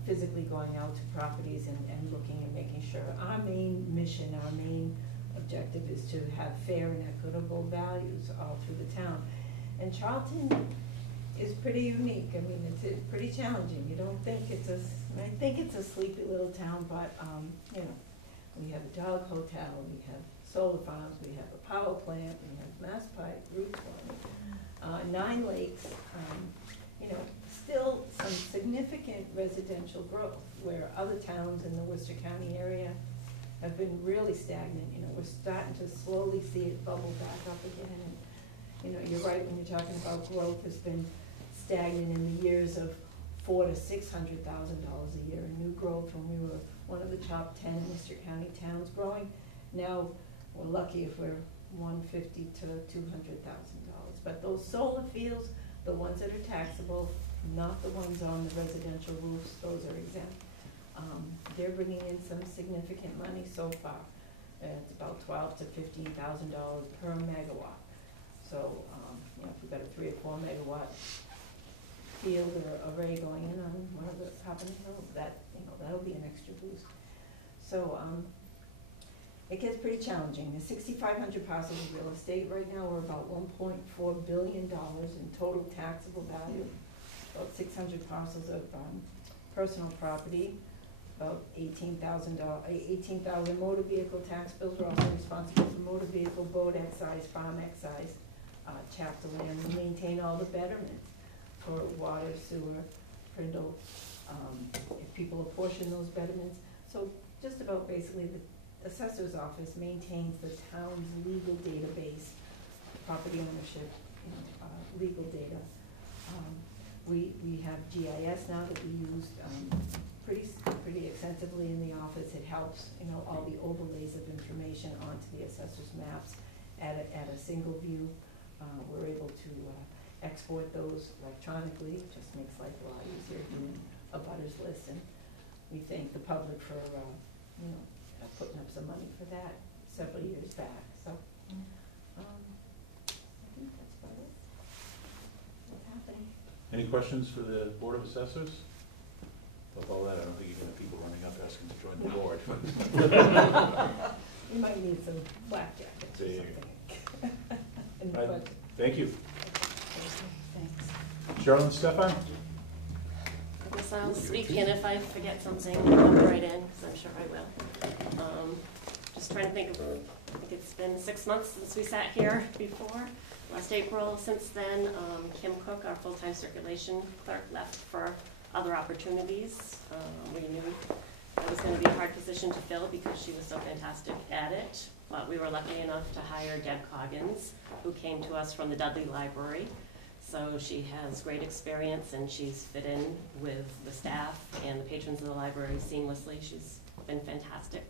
physically going out to properties and looking and making sure. Our main mission, our main objective is to have fair and equitable values all through the town. And Charlton is pretty unique. I mean, it's pretty challenging. You don't think it's I think it's a sleepy little town, but, you know, we have a dog hotel, we have solar farms, we have a power plant, we have Mass Pike, Route 1, 9 lakes, you know, still some significant residential growth where other towns in the Worcester County area have been really stagnant. You know, we're starting to slowly see it bubble back up again. And, you know, you're right when you're talking about growth has been stagnant in the years of $400,000 to $600,000 a year in new growth when we were one of the top 10 Worcester County towns growing. Now we're lucky if we're $150,000 to $200,000. But those solar fields, the ones that are taxable, not the ones on the residential roofs, those are exempt. They're bringing in some significant money so far. It's about $12,000 to $15,000 per megawatt. So, you know, if we've got a 3 or 4 megawatt field or array going in on one of the Carbon Hills, that, you know, that'll be an extra boost. So, it gets pretty challenging. There's 6,500 parcels of real estate right now. We're about $1.4 billion in total taxable value. About 600 parcels of personal property. About $18,000 motor vehicle tax bills. We're also responsible for motor vehicle, boat excise, farm excise, chapter land. We maintain all the betterments for water, sewer, Prindle. If people apportion those betterments. So just about basically the assessor's office maintains the town's legal database, property ownership, you know, legal data. We have GIS now that we use pretty extensively in the office. It helps, you know, all the overlays of information onto the assessor's maps at a single view. We're able to export those electronically. It just makes life a lot easier doing a butters list, and we thank the public for you know, putting up some money for that several years back. So I think that's about it. What's happening? Any questions for the Board of Assessors? With all that, I don't think you're gonna have people running up asking to join the board. You might need some black jackets or There you something. And Right. budget. Thank you. Thanks. Cheryl and Stefan? I guess I'll speak, and if I forget something, I'll go right in, because I'm sure I will. Just trying to think of, I think it's been 6 months since we sat here before, last April. Since then, Kim Cook, our full-time circulation clerk, left for other opportunities. We knew that was going to be a hard position to fill because she was so fantastic at it, but we were lucky enough to hire Deb Coggins, who came to us from the Dudley Library. So she has great experience, and she's fit in with the staff and the patrons of the library seamlessly. She's been fantastic.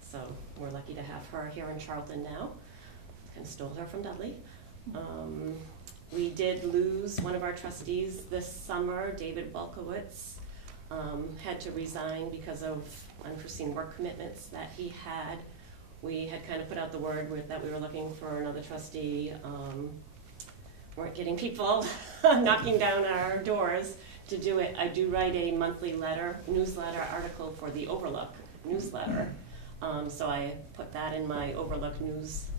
So we're lucky to have her here in Charlton now. Kind of stole her from Dudley. We did lose one of our trustees this summer, David Bulkowitz. Had to resign because of unforeseen work commitments that he had. We had kind of put out the word that we were looking for another trustee. Weren't getting people knocking down our doors to do it. I do write a monthly newsletter article for the Overlook newsletter. So I put that in my Overlook news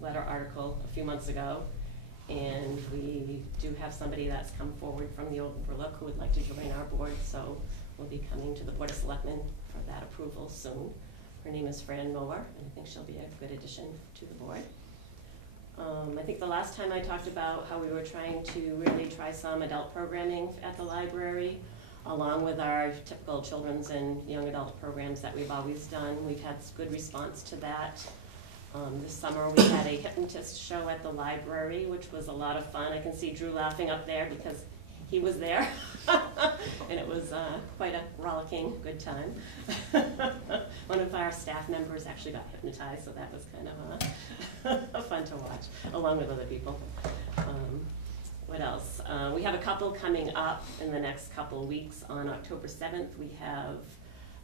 letter article a few months ago. And we do have somebody that's come forward from the Overlook who would like to join our board. So we'll be coming to the Board of Selectmen for that approval soon. Her name is Fran Mower, and I think she'll be a good addition to the board. I think the last time I talked about how we were trying to really try some adult programming at the library, along with our typical children's and young adult programs that we've always done. We've had good response to that. This summer we had a hypnotist show at the library, which was a lot of fun. I can see Drew laughing up there because he was there. And it was quite a rollicking good time. One of our staff members actually got hypnotized, so that was kind of fun to watch, along with other people. What else? We have a couple coming up in the next couple of weeks. On October 7th, we have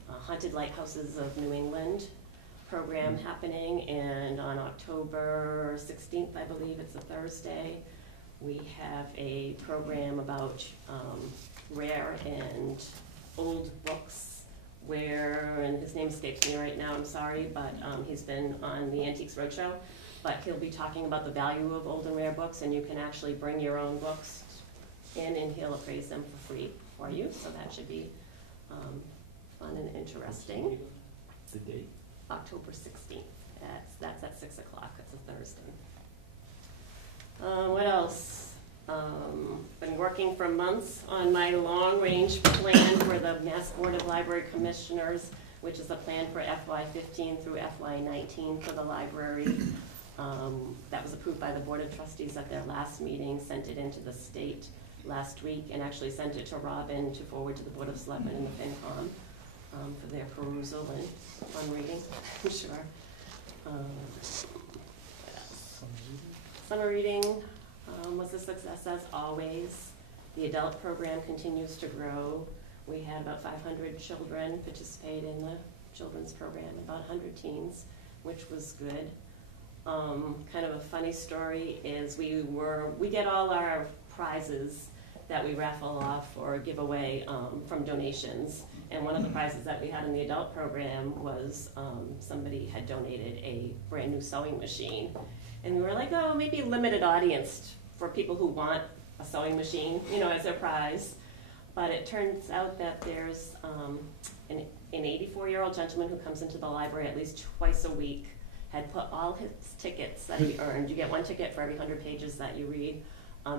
Haunted Lighthouses of New England program happening, and on October 16th, I believe it's a Thursday, we have a program about rare and old books and his name escapes me right now, I'm sorry, but he's been on the Antiques Roadshow, but he'll be talking about the value of old and rare books, and you can actually bring your own books in and he'll appraise them for free for you, so that should be fun and interesting. The date? October 16th. That's at 6 o'clock. It's a Thursday. What else? Been working for months on my long-range plan for the Mass Board of Library Commissioners, which is a plan for FY15 through FY19 for the library. That was approved by the Board of Trustees at their last meeting, sent it into the state last week, and actually sent it to Robin to forward to the Board of Selectmen and the FinCom. For their perusal and fun reading, I'm sure. What else? summer reading was a success as always. The adult program continues to grow. We had about 500 children participate in the children's program, about 100 teens, which was good. Kind of a funny story is we get all our prizes that we raffle off or give away from donations. And one of the prizes that we had in the adult program was somebody had donated a brand new sewing machine. And we were like, oh, maybe limited audience for people who want a sewing machine, you know, as their prize. But it turns out that there's an 84-year-old gentleman who comes into the library at least twice a week, had put all his tickets that he earned, you get one ticket for every 100 pages that you read,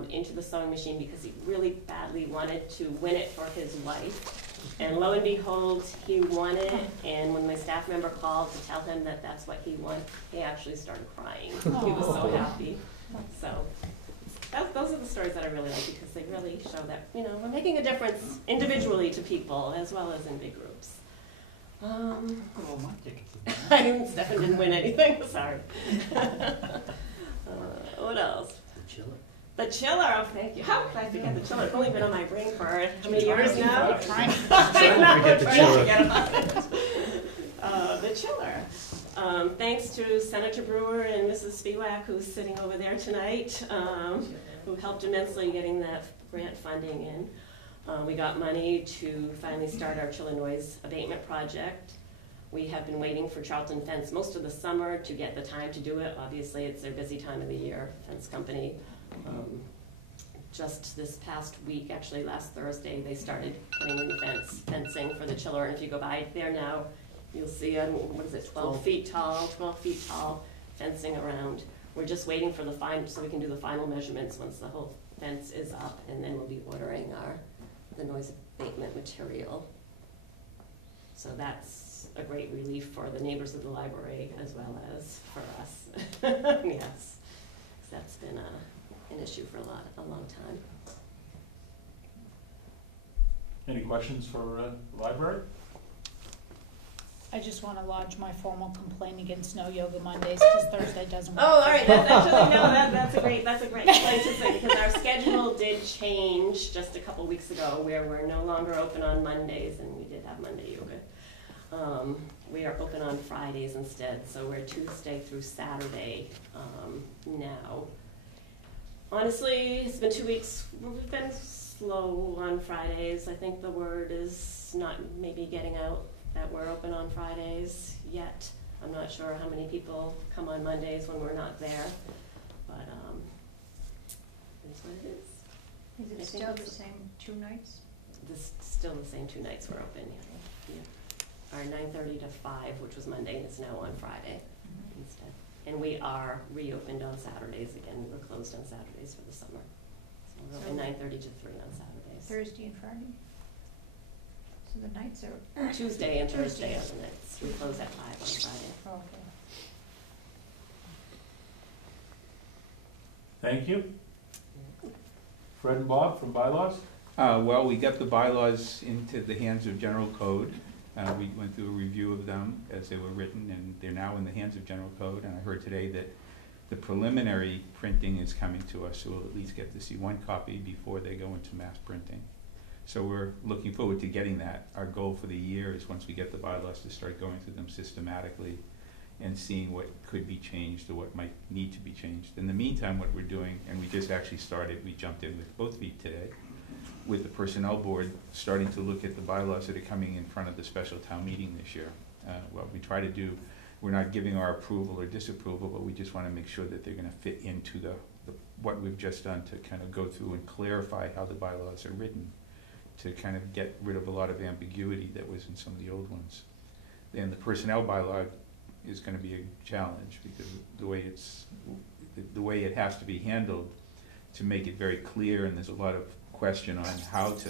into the sewing machine because he really badly wanted to win it for his wife. And lo and behold, he won it, and when my staff member called to tell him that that's what he won, he actually started crying. He was so happy. So those are the stories that I really like because they really show that, you know, we're making a difference individually to people as well as in big groups. Well, my tickets. Stefan didn't win anything, sorry. What else? The chiller. The chiller, oh thank you. How could I forget the chiller? It's only been on my brain for how many years now? Trying to forget the chiller. The chiller. Thanks to Senator Brewer and Mrs. Spiewak, who's sitting over there tonight, who helped immensely getting that grant funding in. We got money to finally start our chiller noise abatement project. We have been waiting for Charlton Fence most of the summer to get the time to do it. Obviously, it's their busy time of the year, fence company. Just this past week, actually last Thursday, they started putting in the fencing for the chiller. And if you go by there now, you'll see, what is it, 12 feet tall fencing around. We're just waiting for the final, so we can do the final measurements once the whole fence is up, and then we'll be ordering the noise abatement material. So that's a great relief for the neighbors of the library as well as for us. Yes, that's been an issue for a long time. Any questions for the library? I just want to lodge my formal complaint against No Yoga Mondays because Thursday doesn't work. Oh, all right. That's actually that's a great complaint to say because our schedule did change just a couple weeks ago, where we're no longer open on Mondays, and we did have Monday yoga. We are open on Fridays instead, so we're Tuesday through Saturday now. Honestly, it's been 2 weeks. We've been slow on Fridays. I think the word is not maybe getting out that we're open on Fridays yet. I'm not sure how many people come on Mondays when we're not there, but it's what it is. Is it still the same 2 nights? This still the same 2 nights we're open. Yeah. Our 9:30 to 5, which was Monday, is now on Friday instead. And we are reopened on Saturdays again. We were closed on Saturdays for the summer. So we're open 9:30 to 3 on Saturdays. Thursday and Friday? So the nights are... Tuesday and Thursday are the nights. We close at 5 on Friday. Okay. Thank you. Fred and Bob from Bylaws? Well, we got the bylaws into the hands of General Code. We went through a review of them as they were written, and they're now in the hands of General Code. And I heard today that the preliminary printing is coming to us, so we'll at least get to see one copy before they go into mass printing. So we're looking forward to getting that. Our goal for the year is, once we get the bylaws, to start going through them systematically and seeing what could be changed or what might need to be changed. In the meantime, what we're doing, and we just actually started, we jumped in with both feet today, with the Personnel Board, starting to look at the bylaws that are coming in front of the special town meeting this year. What we try to do, we're not giving our approval or disapproval, but we just want to make sure that they're going to fit into what we've just done, to kind of go through and clarify how the bylaws are written, to kind of get rid of a lot of ambiguity that was in some of the old ones. And the personnel bylaw is going to be a challenge, because the way it has to be handled to make it very clear, and there's a lot of question on how to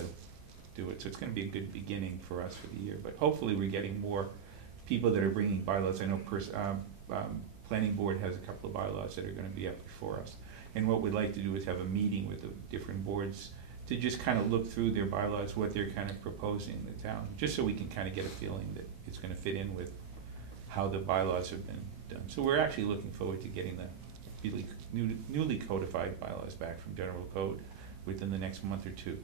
do it. So it's going to be a good beginning for us for the year. But hopefully we're getting more people that are bringing bylaws. I know Planning Board has a couple of bylaws that are going to be up before us. And what we'd like to do is have a meeting with the different boards to just kind of look through their bylaws, what they're kind of proposing in the town, just so we can kind of get a feeling that it's going to fit in with how the bylaws have been done. So we're actually looking forward to newly codified bylaws back from general code within the next month or two.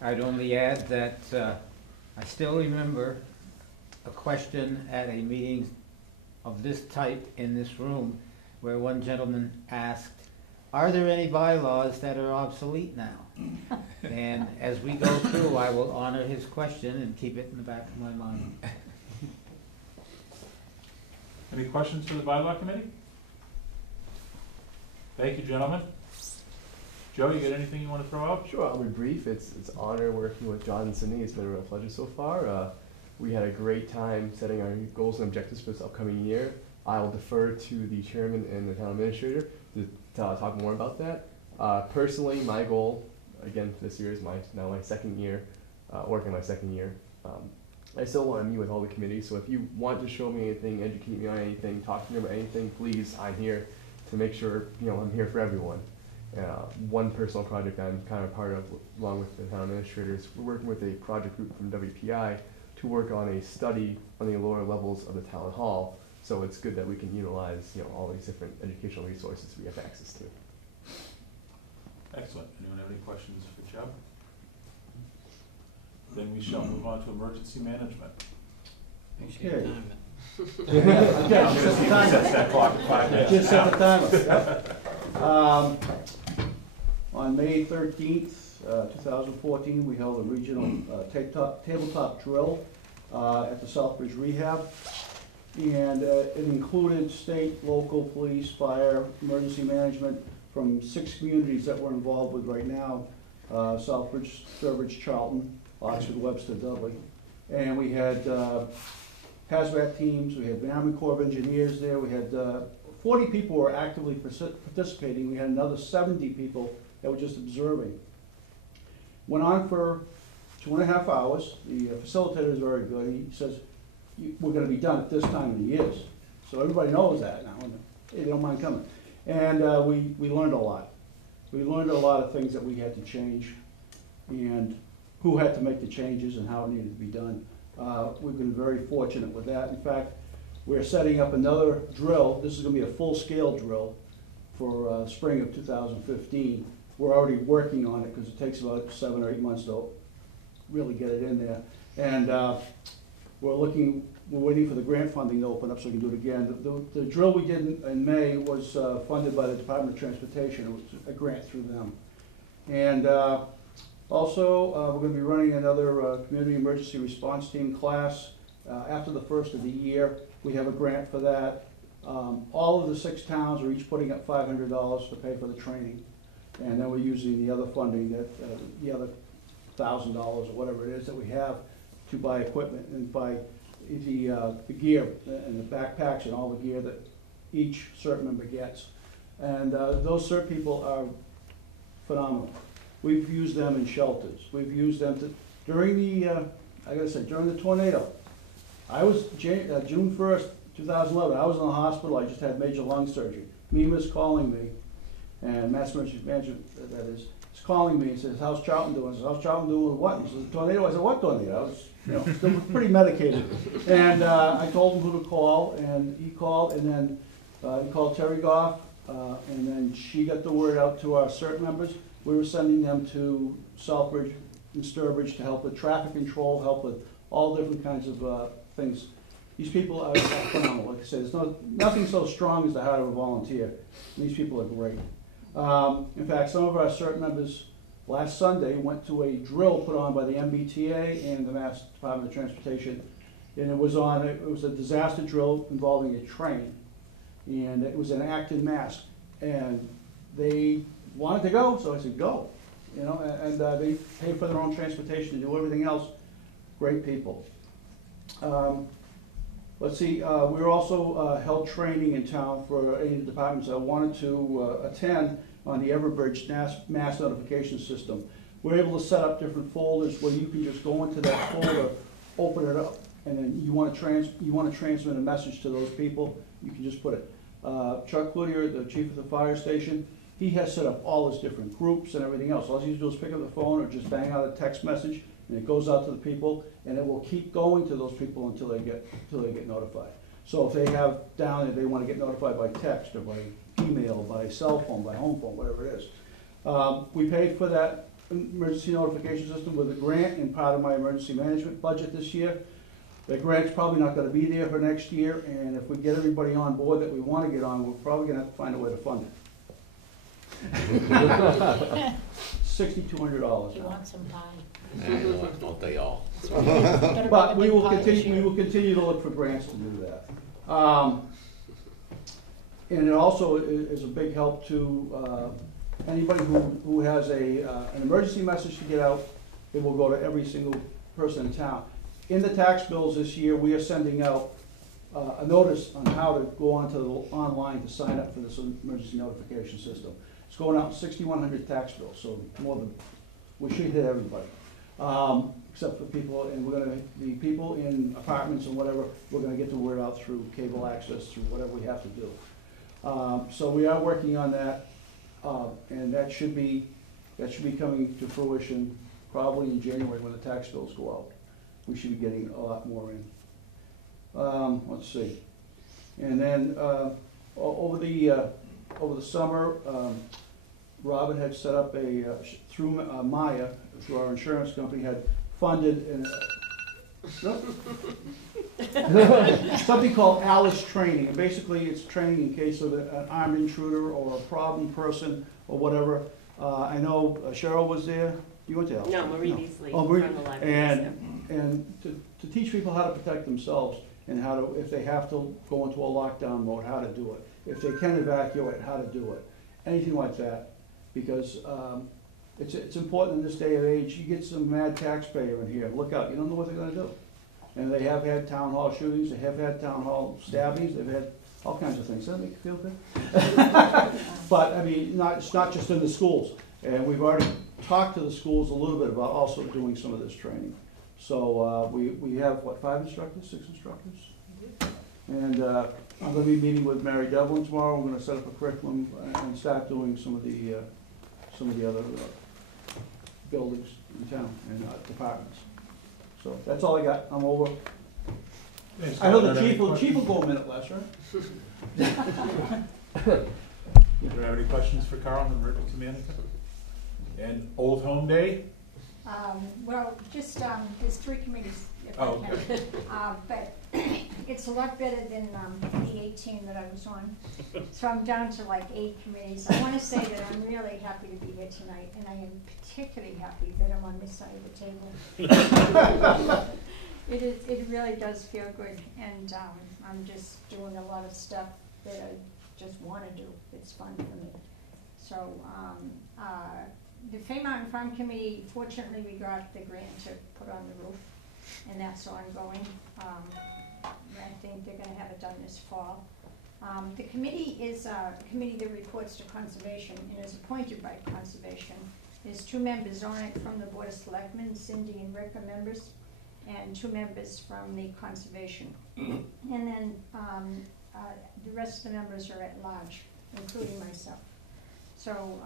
I'd only add that I still remember a question at a meeting of this type in this room where one gentleman asked, "Are there any bylaws that are obsolete now?" And as we go through, I will honor his question and keep it in the back of my mind. Any questions for the bylaw committee? Thank you, gentlemen. Joe, you got anything you want to throw out? Sure, I'll be brief. It's an honor working with John and Sydney. It's been a real pleasure so far. We had a great time setting our goals and objectives for this upcoming year. I will defer to the chairman and the town administrator to talk more about that. Personally, my goal, again, for this year is now my second year, working my second year. I still want to meet with all the committees, so if you want to show me anything, educate me on anything, talk to me about anything, please, I'm here to make sure, I'm here for everyone. One personal project I'm kind of part of, along with the town administrators, we're working with a project group from WPI to work on a study on the lower levels of the town hall. So it's good that we can utilize, all these different educational resources we have access to. Excellent. Anyone have any questions for Joe? Then we shall move on to emergency management. Okay. Again, I'm gonna see if he sets that clock at 5 minutes. Just set the timer. On May 13th, 2014, we held a regional tabletop drill at the Southbridge Rehab. And it included state, local, police, fire, emergency management from 6 communities that we're involved with right now. Southbridge, Sturbridge, Charlton, Oxford, Webster, Dudley. And we had hazmat teams, we had the Army Corps of Engineers there, we had 40 people were actively participating, we had another 70 people that were just observing. Went on for 2.5 hours. The facilitator is very good. He says, we're going to be done at this time of the year. So everybody knows that now, and they don't mind coming. And we learned a lot. We learned a lot of things that we had to change, and who had to make the changes and how it needed to be done. We've been very fortunate with that. In fact, we're setting up another drill. This is going to be a full-scale drill for spring of 2015. We're already working on it because it takes about 7 or 8 months to really get it in there. And we're waiting for the grant funding to open up so we can do it again. The drill we did in May was funded by the Department of Transportation. It was a grant through them. And also, we're going to be running another community emergency response team class after the first of the year. We have a grant for that. All of the 6 towns are each putting up $500 to pay for the training. And then we're using the other funding, the other $1,000 or whatever it is that we have to buy equipment and buy the gear and the backpacks and all the gear that each CERT member gets. And those CERT people are phenomenal. We've used them in shelters. We've used them during the tornado. I was, June 1st, 2011, I was in the hospital. I just had major lung surgery. MEMA's calling me, and Mass Emergency Management, that is calling me and says, how's Charlton doing? I said, how's Charlton doing with what? He says, tornado. I said, what tornado? I was, still pretty medicated. And I told him who to call, and he called, and then he called Terry Goff, and then she got the word out to our CERT members. We were sending them to Southbridge and Sturbridge to help with traffic control, help with all different kinds of things. These people are phenomenal. Like I said, there's nothing so strong as the heart of a volunteer. These people are great. In fact, some of our CERT members last Sunday went to a drill put on by the MBTA and the Mass Department of Transportation, and it was a disaster drill involving a train, and it was in Acton, Mass, and they wanted to go, so I said go, and they pay for their own transportation and do everything else. Great people. Let's see, we were also held training in town for any of the departments that wanted to attend on the Everbridge mass notification system. We're able to set up different folders where you can just go into that folder, open it up, and then you want to transmit a message to those people, you can just put it. Chuck Cloutier, the chief of the fire station, he has set up all his different groups and everything else. All you do is pick up the phone or just bang out a text message, and it goes out to the people, and it will keep going to those people until they get notified. So if they have down, if they wanna get notified by text or by email, by cell phone, by home phone, whatever it is. We paid for that emergency notification system with a grant in part of my emergency management budget this year. The grant's probably not gonna be there for next year, and if we get everybody on board that we wanna get on, we're probably gonna have to find a way to fund it. $6,200. You want some pie? Don't they all? But we will continue to look for grants to do that. And it also is a big help to anybody who has an emergency message to get out. It will go to every single person in town. In the tax bills this year, we are sending out a notice on how to go online to sign up for this emergency notification system. It's going out in 6,100 tax bills, so more than, we should hit everybody. Except for people, and the people in apartments and whatever, we're gonna get the word out through cable access, through whatever we have to do. So we are working on that, and that should be coming to fruition probably in January when the tax bills go out. We should be getting a lot more in. Let's see. And then, over the summer, Robin had set up through Maya, through our insurance company, had funded something called Alice Training. And basically it's training in case of an armed intruder or a problem person or whatever. I know Cheryl was there. You went to Alice? No, Marie Beasley Oh, Marie. from the library. And to teach people how to protect themselves and how to, if they have to go into a lockdown mode, how to do it. If they can evacuate, how to do it. Anything like that. Because it's important in this day of age. You get some mad taxpayer in here, look out, you don't know what they're gonna do. And they have had town hall shootings, they have had town hall stabbings, they've had all kinds of things. Does that make you feel good? But, I mean, it's not just in the schools. And we've already talked to the schools a little bit about also doing some of this training. So we have, what, 5 instructors, 6 instructors? And I'm gonna be meeting with Mary Devlin tomorrow. We're gonna set up a curriculum and start doing some of the other buildings in town and departments. So that's all I got. I'm over. I know the chief will go a minute less, right? Do you have any questions for Carl and Emergency Management? And Old Home Day? Well, just, there's 3 committees, if I Oh, can. But it's a lot better than the 18 that I was on. So I'm down to like 8 committees. I want to say that I'm really happy to be here tonight, and I am particularly happy that I'm on this side of the table. It really does feel good, and I'm just doing a lot of stuff that I just want to do. It's fun for me. So the Fay Mountain Farm Committee, fortunately, we got the grant to put on the roof, and that's ongoing. I think they're gonna have it done this fall. The committee is a committee that reports to Conservation and is appointed by Conservation. There's 2 members on it from the Board of Selectmen, Cindy and Rick are members, and 2 members from the Conservation. And then the rest of the members are at large, including myself. So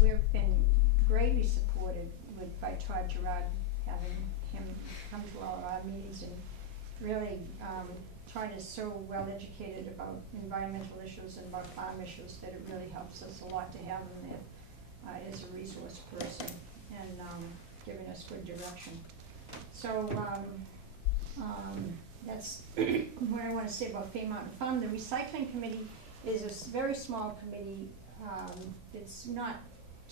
we've been greatly supported by Todd Gerard, having him come to all of our meetings and really Todd is so well educated about environmental issues and about farm issues that it really helps us a lot to have him there as a resource person and giving us good direction. So that's what I want to say about Fay Mountain Farm. The Recycling Committee is a very small committee. It's not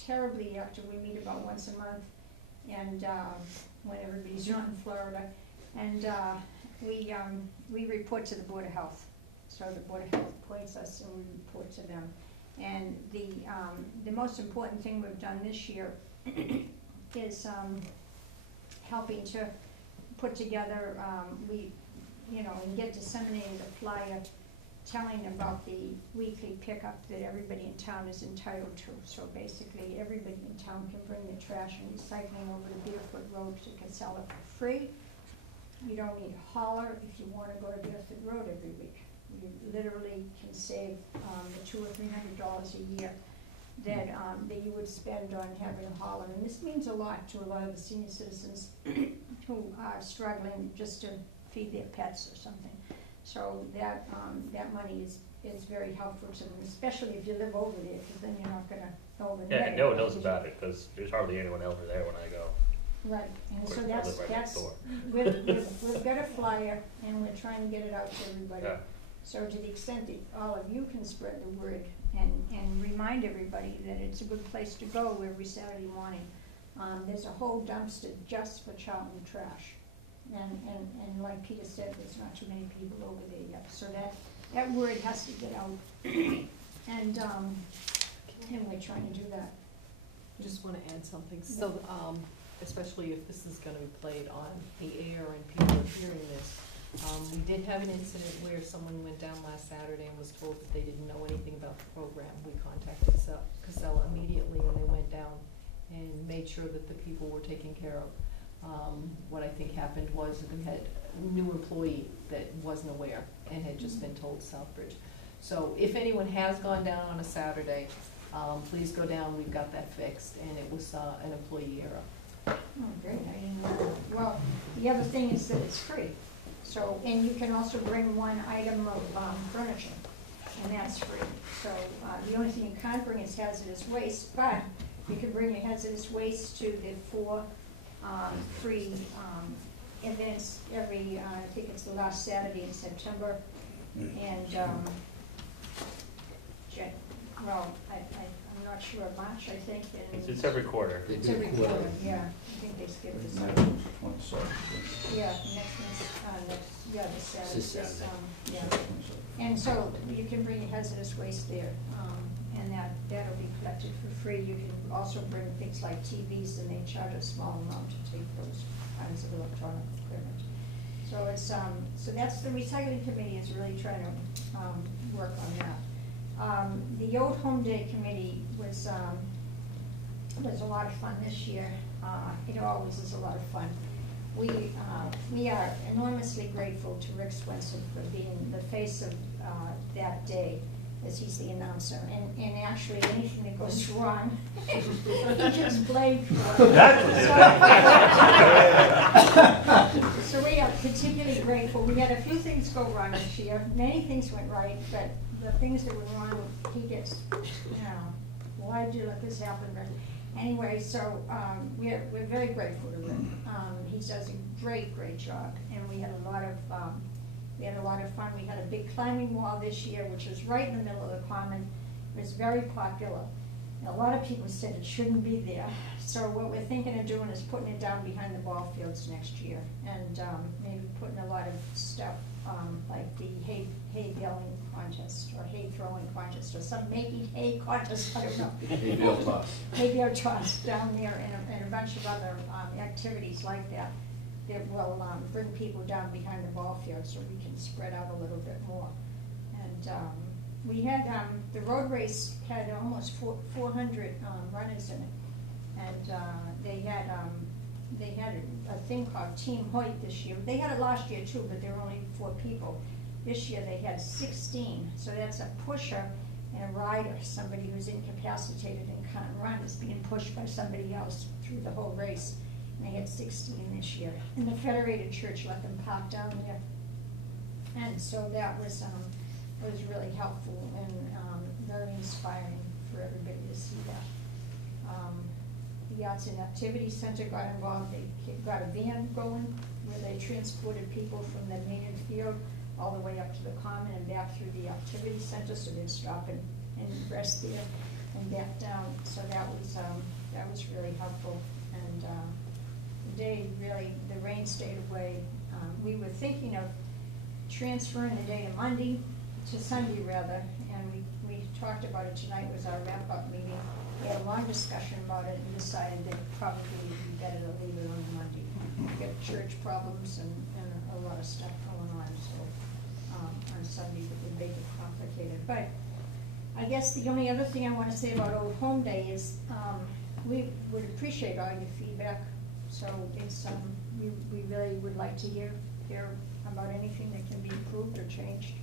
terribly active. We meet about once a month, and when everybody's not in Florida, and we report to the Board of Health. So the Board of Health appoints us, and we report to them. And the most important thing we've done this year is helping to put together, and get disseminated a flyer telling about the weekly pickup that everybody in town is entitled to. So basically, everybody in town can bring their trash and recycling over to Deerfoot Road to Casella for free. You don't need a hauler if you want to go to Deerfoot Road every week. You literally can save the $200 or $300 a year that you would spend on having a hauler. And this means a lot to a lot of the senior citizens who are struggling just to feed their pets or something. So that money is very helpful to them, especially if you live over there, because then you're not gonna know the Yeah, name. and no one knows about it, because there's hardly anyone over there when I go. Right, and Of so course, I live right next that's, door. we've got a flyer, and we're trying to get it out to everybody. Yeah. So to the extent that all of you can spread the word and remind everybody that it's a good place to go every Saturday morning. There's a whole dumpster just for Charlton trash. And like Peter said, there's not too many people over there yet. So that word has to get out. And we're trying to do that. Just want to add something. So, especially if this is going to be played on the air and people are hearing this, we did have an incident where someone went down last Saturday and was told that they didn't know anything about the program. We contacted Casella immediately, and they went down and made sure that the people were taken care of. What I think happened was that we had a new employee that wasn't aware and had just been told Southbridge. So if anyone has gone down on a Saturday, please go down. We've got that fixed, and it was an employee error. Oh, great, I didn't know that. Well, the other thing is that it's free. So, and you can also bring one item of furniture, and that's free. So the only thing you can't bring is hazardous waste, but you can bring your hazardous waste to the 4 free events every, I think it's the last Saturday in September. And, well, I'm not sure of March, I think. And It's every quarter. It's every quarter, yeah. I think they skipped this And up. that was 27th. Yeah, this Saturday. This Saturday. Yeah. And so you can bring your hazardous waste there, and that'll be collected for free. You can also bring things like TVs, and they charge a small amount to take those kinds of electronic equipment. So it's, so that's, the recycling committee is really trying to work on that. The Old Home Day Committee was a lot of fun this year. It always is a lot of fun. We are enormously grateful to Rick Swenson for being the face of that day, as he's the announcer. And actually, anything that goes wrong, he gets blamed for it. So we are particularly grateful. We had a few things go wrong this year. Many things went right, but the things that went wrong, he gets, why did you let this happen? But anyway, so we're very grateful to Rick. He does a great job, and we had a lot of fun. We had a big climbing wall this year, which was right in the middle of the common. It was very popular. A lot of people said it shouldn't be there. So what we're thinking of doing is putting it down behind the ball fields next year, and maybe putting a lot of stuff like the hay baling contest, or hay throwing contest, or some maybe hay contest, I don't know. Hay bale toss. Hay bale toss down there, and a bunch of other activities like that that will bring people down behind the ball field so we can spread out a little bit more. And we had, the road race had almost 400 runners in it. And they had a thing called Team Hoyt this year. They had it last year too, but there were only 4 people. This year they had 16. So that's a pusher and a rider, somebody who's incapacitated and can't run is being pushed by somebody else through the whole race. And they had 16 this year. And the Federated Church let them park down there. And so that was really helpful and very inspiring for everybody to see that. The Arts and Activity Center got involved. They got a van going where they transported people from the main field all the way up to the common and back through the activity center, so they'd stop and rest there and back down. So that was really helpful. And the day really, the rain stayed away. We were thinking of transferring the day to Monday, to Sunday rather, and we talked about it tonight. Was our wrap-up meeting. We had a long discussion about it and decided that probably it would be better to leave it on Monday. We've got church problems and a lot of stuff going on, so on Sunday that would make it complicated. But I guess the only other thing I want to say about Old Home Day is we would appreciate all your feedback. So it's we really would like to hear about anything that can be improved or changed,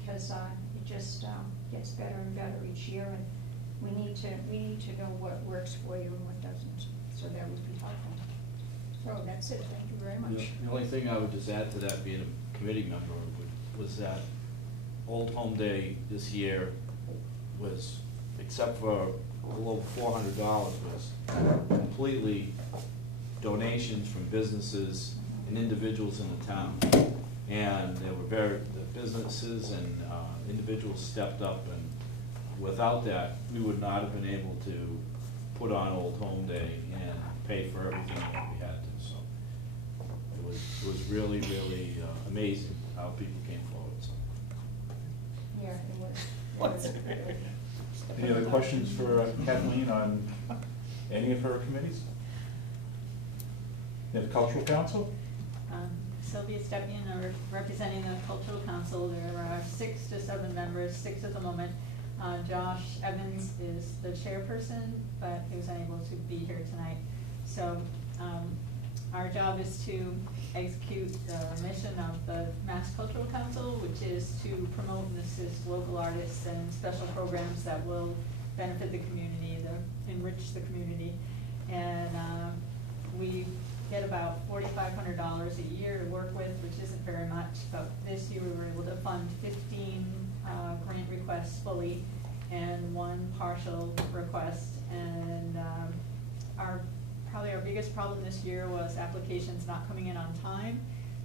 because it just gets better and better each year, and we need to know what works for you and what doesn't. So that would be helpful. So that's it. Thank you very much. The only thing I would just add to that, being a committee member, was that Old Home Day this year was, except for a little over $400, was completely donations from businesses and individuals in the town. And there were the businesses and individuals stepped up, and without that, we would not have been able to put on Old Home Day and pay for everything that we had to. So it was really, really amazing how people came forward. So. Yeah, it was. Any other questions for Kathleen on any of her committees? The Cultural Council? Sylvia Stepien, representing the Cultural Council. There are 6 to 7 members, 6 at the moment. Josh Evans is the chairperson, but he was unable to be here tonight. So our job is to execute the mission of the Mass Cultural Council, which is to promote and assist local artists and special programs that will benefit the community, enrich the community. And we get about $4,500 a year to work with, which isn't very much, but this year we were able to fund 15 grant requests fully and 1 partial request. And probably our biggest problem this year was applications not coming in on time.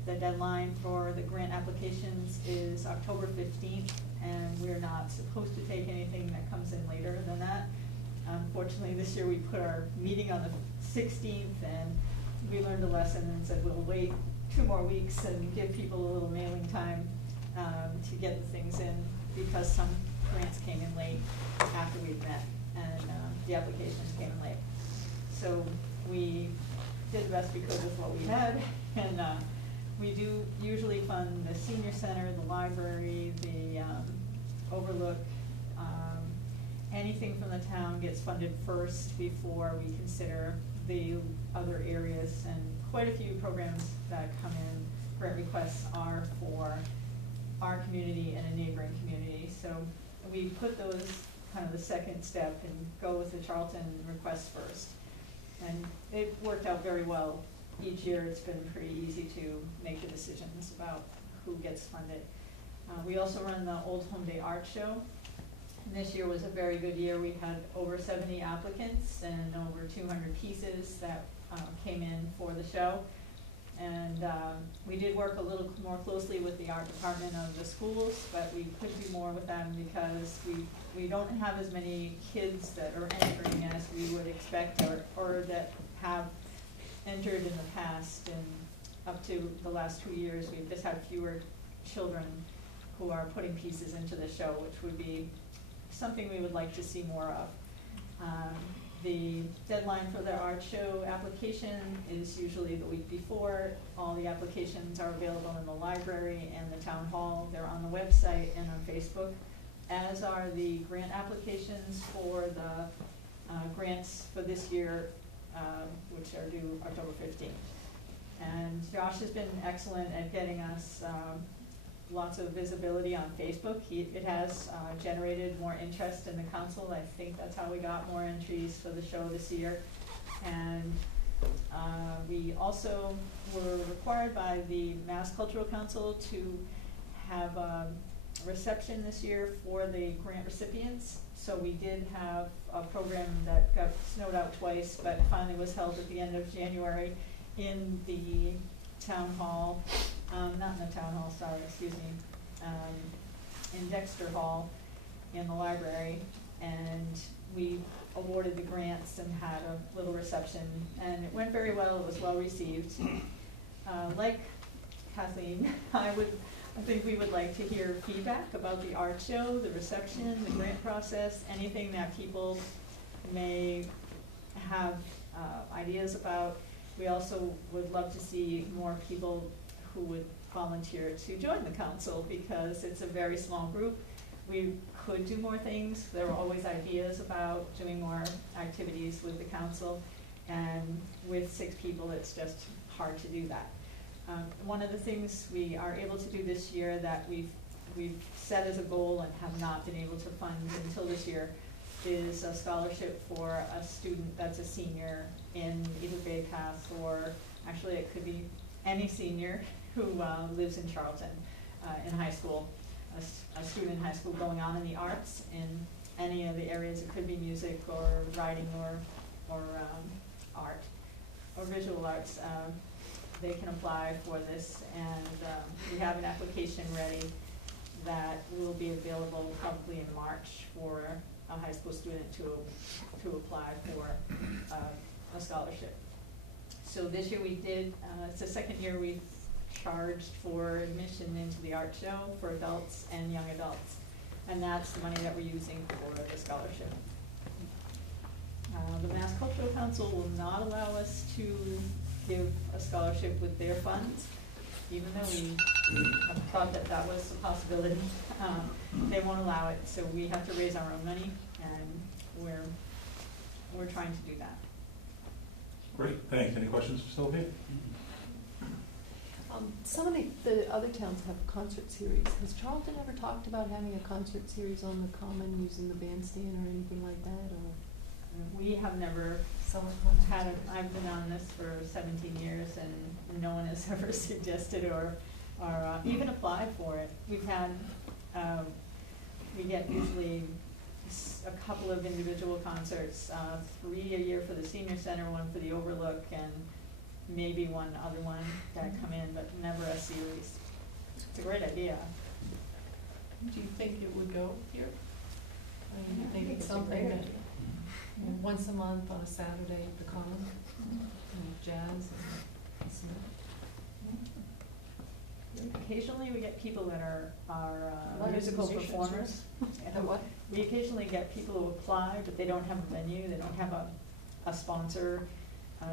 The deadline for the grant applications is October 15th, and we're not supposed to take anything that comes in later than that. Unfortunately, this year we put our meeting on the 16th, and we learned a lesson and said we'll wait 2 more weeks and give people a little mailing time to get the things in, because some grants came in late after we'd met, and the applications came in late. So we did the best we could with what we had, and we do usually fund the senior center, the library, the Overlook. Anything from the town gets funded first before we consider the other areas, and quite a few programs that come in, grant requests, are for our community and a neighboring community. So we put those kind of the second step and go with the Charlton request first. And it worked out very well. Each year it's been pretty easy to make the decisions about who gets funded. We also run the Old Home Day Art Show. And this year was a very good year. We had over 70 applicants and over 200 pieces that came in for the show. And we did work a little more closely with the art department of the schools, but we could do more with them because we don't have as many kids that are entering as we would expect, or that have entered in the past. And up to the last 2 years, we've just had fewer children who are putting pieces into the show, which would be something we would like to see more of. The deadline for the art show application is usually the week before. All the applications are available in the library and the town hall. They're on the website and on Facebook, as are the grant applications for the grants for this year, which are due October 15th. And Josh has been excellent at getting us lots of visibility on Facebook. It has generated more interest in the council. I think that's how we got more entries for the show this year. And we also were required by the Mass Cultural Council to have a reception this year for the grant recipients. So we did have a program that got snowed out twice, but finally was held at the end of January in the town hall, not in the town hall, sorry, excuse me, in Dexter Hall in the library. And we awarded the grants and had a little reception, and it went very well. It was well received. Like Kathleen, I think we would like to hear feedback about the art show, the reception, the grant process, anything that people may have ideas about. We also would love to see more people who would volunteer to join the council, because it's a very small group. We could do more things. There are always ideas about doing more activities with the council, and with 6 people it's just hard to do that. One of the things we are able to do this year that we've set as a goal and have not been able to fund until this year is a scholarship for a student that's a senior in either Bay Path, or actually it could be any senior who lives in Charlton. in high school, a student in high school going on in the arts in any of the areas. It could be music or writing or art or visual arts. They can apply for this, and we have an application ready that will be available probably in March for a high school student to apply for a scholarship. So this year we did, it's the second year we've charged for admission into the art show for adults and young adults. And that's the money that we're using for the scholarship. The Mass Cultural Council will not allow us to give a scholarship with their funds, even though we thought that that was a possibility. They won't allow it, so we have to raise our own money, and we're trying to do that. Great, thanks. Any questions for Sylvia? Some of the other towns have concert series. Has Charlton ever talked about having a concert series on the common using the bandstand or anything like that? Or we have never had I've been on this for 17 years, and no one has ever suggested or even applied for it. We've had, we get usually a couple of individual concerts, 3 a year for the Senior Center, 1 for the Overlook, and maybe one other one that come in, but never a series. It's a great idea. do you think it would go here? I mean, you think it's something that once a month on a Saturday at the Common, and jazz and some. Occasionally we get people that are musical performers. What? We occasionally get people who apply, but they don't have a venue, they don't have a sponsor.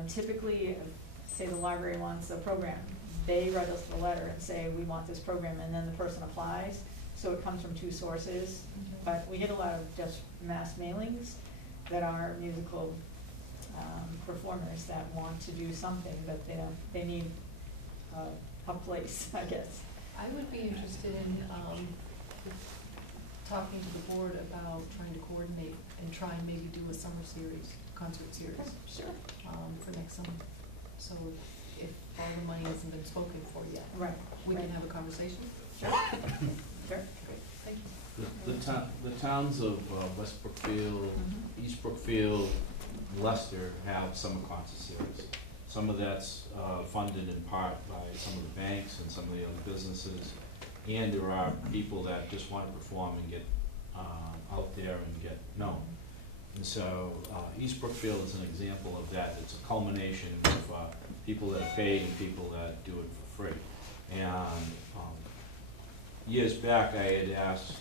Typically, if, say the library wants a program, they write us a letter and say, we want this program, and then the person applies. So it comes from 2 sources, but we get a lot of just mass mailings that are musical performers that want to do something, but they need a place, I guess. I would be interested in talking to the board about trying to coordinate and try and maybe do a summer series, concert series. Sure. For next summer. So if all the money hasn't been spoken for yet. Right. We can have a conversation. Sure. Sure. Thank you. The towns of West Brookfield, East Brookfield, Leicester have summer concert series. Some of that's funded in part by some of the banks and some of the other businesses. And there are people that just want to perform and get out there and get known. And so East Brookfield is an example of that. It's a culmination of people that are paid and people that do it for free. And years back, I had asked,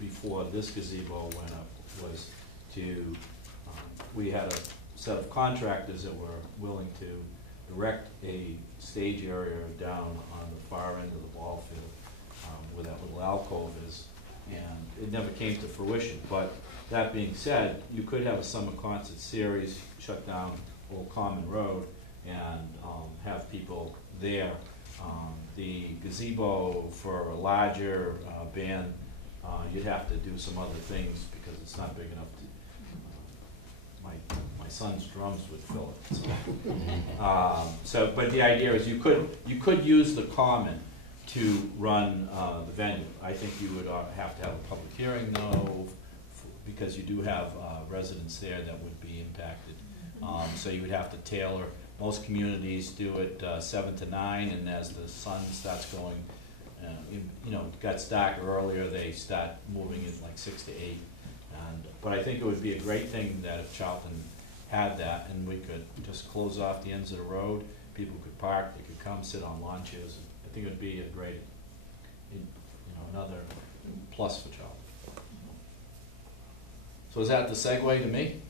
before this gazebo went up, was to, we had a set of contractors that were willing to erect a stage area down on the far end of the ball field where that little alcove is, and it never came to fruition. But that being said, you could have a summer concert series, shut down Old Common Road, and have people there. The gazebo for a larger band, you'd have to do some other things because it's not big enough to, my son's drums would fill it. So, but the idea is you could use the common to run the venue. I think you would have to have a public hearing though, because you do have residents there that would be impacted. So you would have to tailor. Most communities do it 7 to 9, and as the sun starts going, it gets dark earlier, they start moving it like 6 to 8. But I think it would be a great thing that if Charlton had that, and we could just close off the ends of the road, people could park, they could come sit on lawn chairs. I think it would be a great, another plus for Charlton. So is that the segue to me?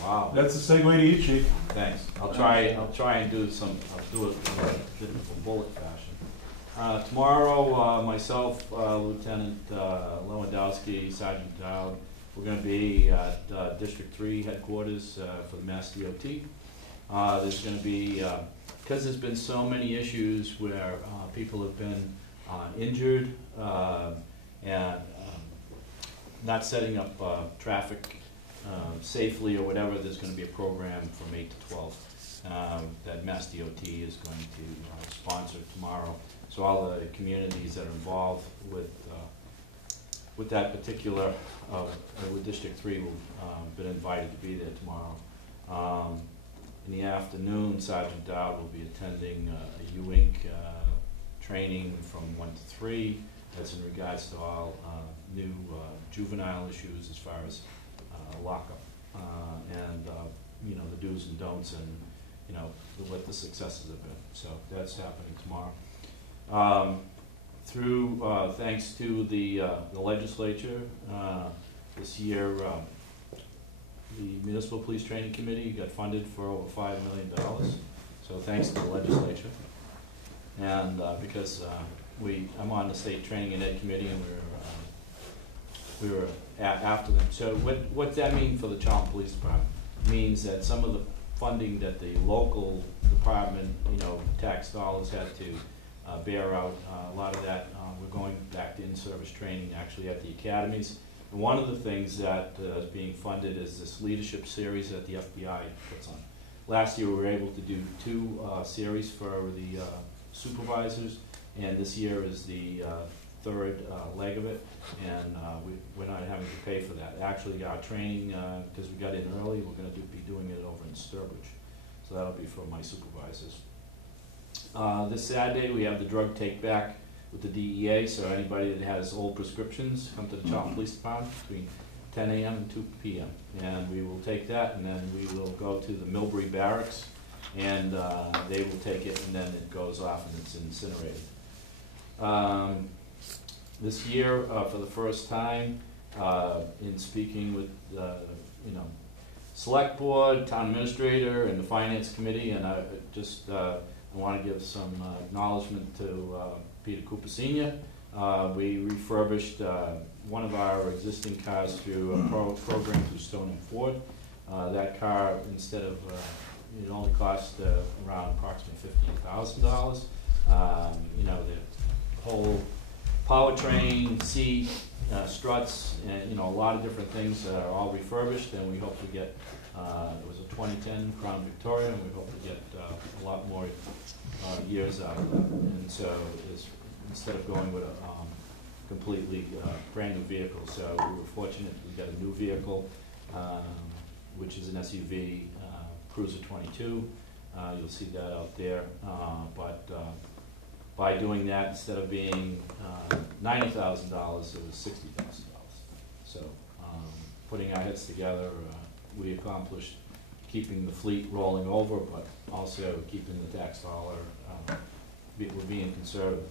Wow. That's the segue to you, Chief. Thanks. I'll try and do I'll do it in a bit of a bullet fashion. Tomorrow, myself, Lieutenant Lewandowski, Sergeant Dowd, we're going to be at District 3 headquarters for the Mass DOT. There's going to be, because there's been so many issues where people have been injured and not setting up traffic safely or whatever, there's going to be a program from 8 to 12 that that Mass DOT is going to sponsor tomorrow. So all the communities that are involved with that particular, with District 3 will been invited to be there tomorrow. In the afternoon, Sergeant Dowd will be attending a UINC training from 1 to 3. That's in regards to all new juvenile issues as far as lockup and you know, the do's and don'ts and you know what the successes have been. So that's happening tomorrow. Thanks to the legislature, this year the Municipal Police Training Committee got funded for over $5 million. So thanks to the legislature. And because I'm on the State Training and Ed Committee, and we were after them. So what that means for the Charlton Police Department means that some of the funding that the local department, you know, tax dollars had to bear out, a lot of that we're going back to in-service training actually at the academies. And one of the things that is being funded is this leadership series that the FBI puts on. Last year we were able to do 2 series for the supervisors, and this year is the 3rd leg of it, and we're not having to pay for that. Actually, our training, because we got in early, we're going to be doing it over in Sturbridge. So that'll be for my supervisors. This Saturday, we have the drug take back with the DEA, so anybody that has old prescriptions, come to the Charlton Police Department between 10 a.m. and 2 p.m. And we will take that, and then we will go to the Millbury Barracks, and they will take it, and then it goes off and it's incinerated. This year, for the first time, in speaking with you know, Select Board, Town Administrator, and the Finance Committee, and I just I want to give some acknowledgement to Peter Cooper Sr. We refurbished one of our existing cars through a program through Stoneham Ford. That car, instead of it only cost around approximately $15,000. You know, the whole powertrain, seat, struts, and you know, a lot of different things are all refurbished, and we hope to get, it was a 2010 Crown Victoria, and we hope to get a lot more years out of that. And so instead of going with a completely brand new vehicle, so we were fortunate we got a new vehicle, which is an SUV, Cruiser 22. You'll see that out there, but by doing that, instead of being $90,000, it was $60,000. So putting our heads together, we accomplished keeping the fleet rolling over, but also keeping the tax dollar, we're being conservative.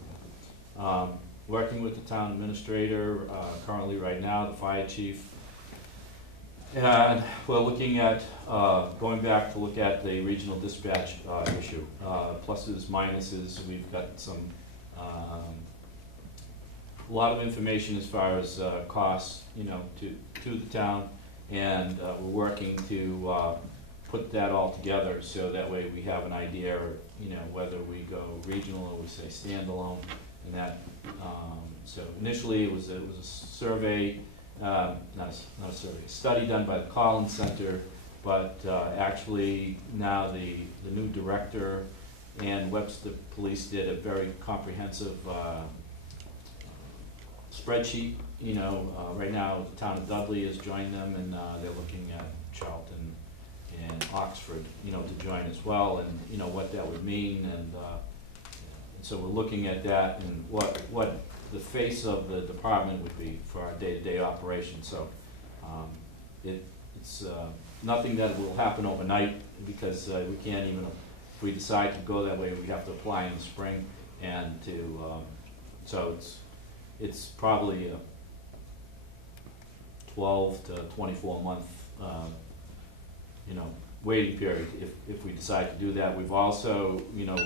Working with the town administrator, currently right now, the fire chief, and we're looking at going back to look at the regional dispatch issue. Pluses, minuses, we've got some a lot of information as far as costs, you know, to the town, and we're working to put that all together so that way we have an idea, you know, whether we go regional or we say standalone, and that. So initially it was a survey. Not a survey, a study done by the Collins Center, but actually now the new director and Webster Police did a very comprehensive spreadsheet. You know, right now the town of Dudley has joined them, and they're looking at Charlton and Oxford, you know, to join as well, and you know what that would mean, and so we're looking at that and what the face of the department would be for our day-to-day operation. So it's nothing that will happen overnight, because we can't even, if we decide to go that way, we have to apply in the spring, and to so it's probably a 12 to 24 month you know, waiting period if we decide to do that. We've also, you know,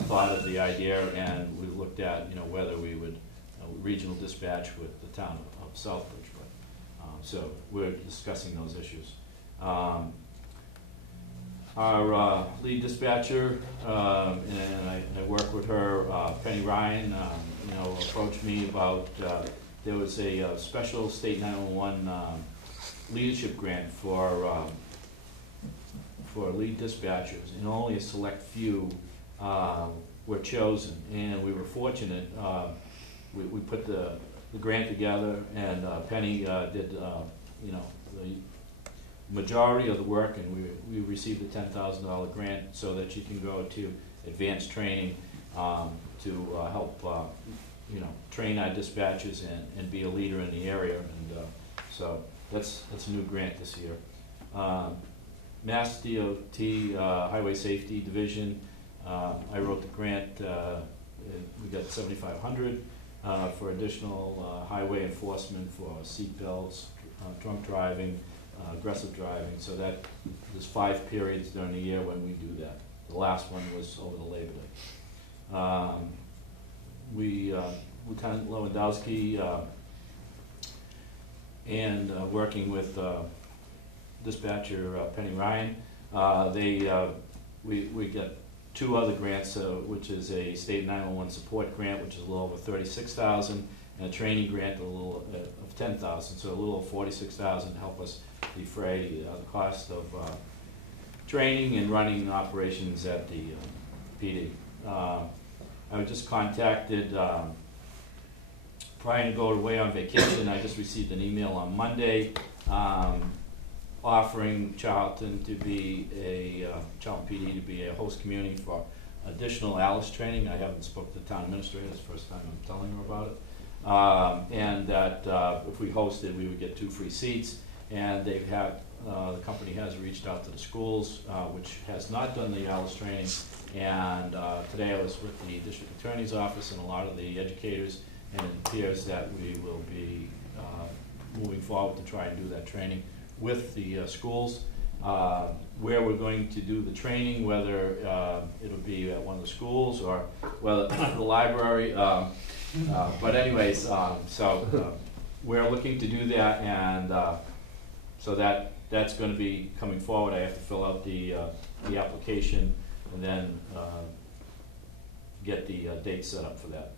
thought of the idea, and we looked at, you know, whether we would regional dispatch with the town of Southbridge. But so we're discussing those issues. Our lead dispatcher, and I work with her, Penny Ryan, you know, approached me about there was a special state 911 leadership grant for for lead dispatchers, and only a select few were chosen. And we were fortunate. We put the grant together, and Penny did the majority of the work, and we received a $10,000 grant so that she can go to advanced training to help train our dispatchers and be a leader in the area. And so that's a new grant this year. Mass DOT Highway Safety Division, I wrote the grant. We got $7,500 for additional highway enforcement for seat belts, drunk driving, aggressive driving. So that there's 5 periods during the year when we do that. The last one was over the Labor Day. Lieutenant Lewandowski and working with dispatcher Penny Ryan, we got 2 other grants, which is a state 911 support grant, which is a little over $36,000, and a training grant a little of $10,000, so a little over $46,000 to help us defray the cost of training and running operations at the PD. I was just contacted prior to going away on vacation. I just received an email on Monday offering Charlton to be Charlton PD to be a host community for additional ALICE training. I haven't spoken to the town administrator. It's the first time I'm telling her about it. And that if we hosted, we would get 2 free seats. And they've had, the company has reached out to the schools, which has not done the ALICE training. And today I was with the district attorney's office and a lot of the educators, and it appears that we will be moving forward to try and do that training with the schools. Where we're going to do the training, whether it'll be at one of the schools or whether the library. But anyways, so we're looking to do that, and so that's going to be coming forward. I have to fill out the application and then get the date set up for that.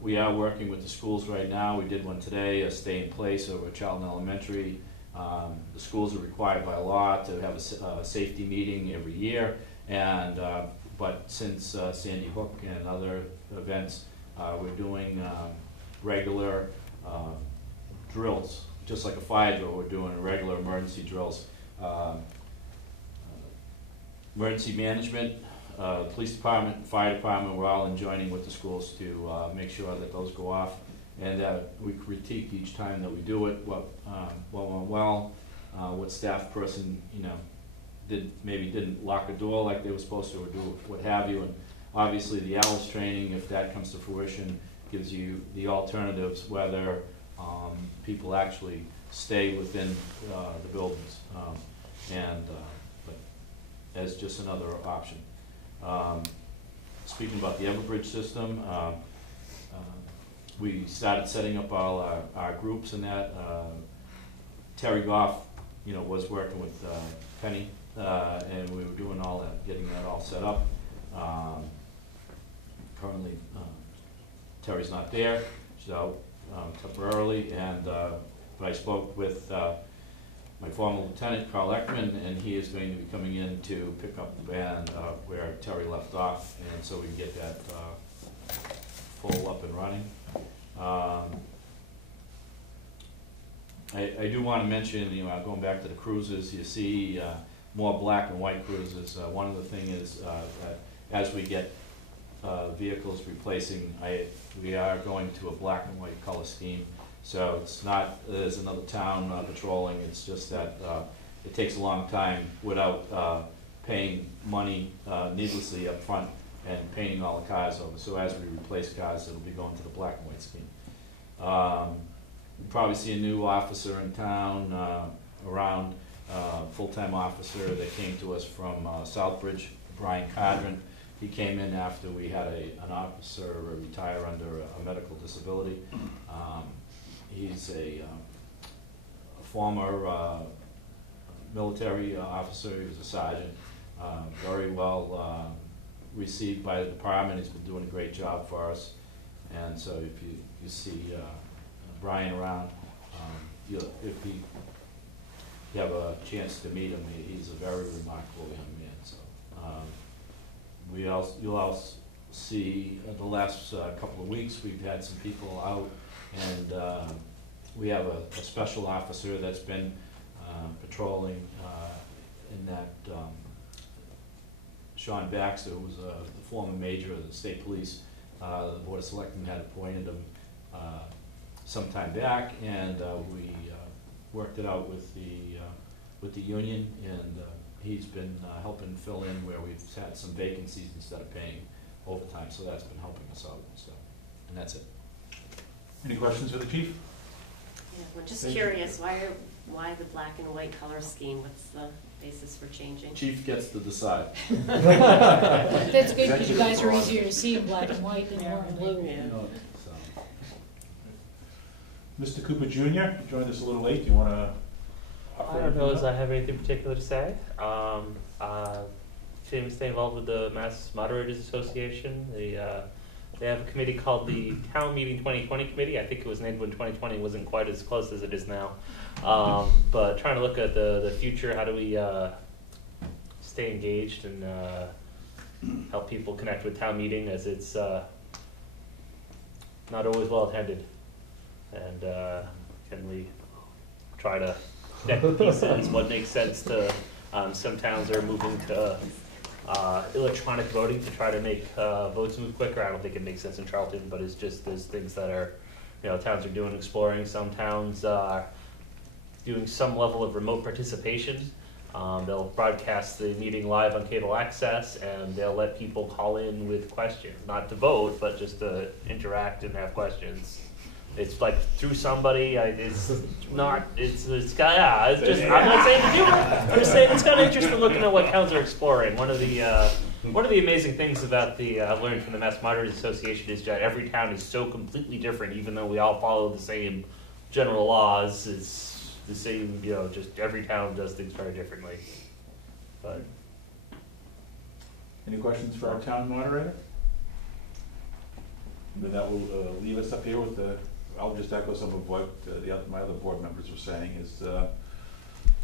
We are working with the schools right now. We did one today, a stay in place over at Charlton Elementary. The schools are required by law to have a safety meeting every year, and but since Sandy Hook and other events, we're doing regular drills, just like a fire drill. We're doing regular emergency drills. Emergency management, police department, fire department, we're all joining with the schools to make sure that those go off. And we critique each time that we do it, what went well, what staff person, maybe didn't lock a door like they were supposed to, or do what have you. And obviously the ALICE training, if that comes to fruition, gives you the alternatives, whether people actually stay within the buildings, but as just another option. Speaking about the Everbridge system, we started setting up all our groups and that. Terry Goff, was working with Penny, and we were doing all that, getting that all set up. Currently, Terry's not there, so temporarily, and but I spoke with my former lieutenant, Carl Eckman, and he is going to be coming in to pick up the band where Terry left off, and so we can get that full up and running. I do want to mention, going back to the cruises, you see more black and white cruises. One of the things is that as we get vehicles replacing, we are going to a black and white color scheme. So it's not there's another town patrolling. It's just that it takes a long time without paying money needlessly up front and painting all the cars over. So as we replace cars, it'll be going to the black and white scheme. You probably see a new officer in town around, full-time officer that came to us from Southbridge, Brian Cadron. He came in after we had an officer retire under a medical disability. He's a former military officer. He was a sergeant, very well received by the department. He's been doing a great job for us. And so if you see Brian around, if he you have a chance to meet him, he's a very remarkable young man, so. You'll also see, the last couple of weeks, we've had some people out, and we have a special officer that's been patrolling in that, Sean Baxter, who was the former major of the state police. The Board of Selectmen had appointed him some time back, and we worked it out with the union, and he's been helping fill in where we've had some vacancies instead of paying overtime, so that's been helping us out and stuff. And that's it. Any questions for the chief? Yeah, well, just Thank you. curious, why the black and white color scheme? What's the basis for changing? Chief gets to decide. That's good, because you guys are easier to see in black and white than orange and blue. Yeah. Mr. Cooper Jr., you joined us a little late. Do you want to? I don't know as I have anything particular to say. Continuing to stay involved with the Mass Moderators Association. They have a committee called the Town Meeting 2020 Committee. I think it was named when 2020 wasn't quite as close as it is now. But trying to look at the future, how do we stay engaged and help people connect with town meeting, as it's not always well attended. And can we try to connect the pieces? What makes sense to some towns are moving to electronic voting to try to make votes move quicker. I don't think it makes sense in Charlton, but it's just there's things that are, towns are doing exploring. Some towns are doing some level of remote participation. They'll broadcast the meeting live on cable access, and they'll let people call in with questions, not to vote, but just to interact and have questions. It's like through somebody. It's not. It's just. I'm not saying to do it. I'm just saying it's kind of interesting looking at what towns are exploring. One of the amazing things about I've learned from the Mass Moderators Association is that every town is so completely different, even though we all follow the same general laws. It's the same. Just every town does things very differently. But Any questions for our town moderator? Then that will leave us up here with I'll just echo some of what my other board members were saying. Is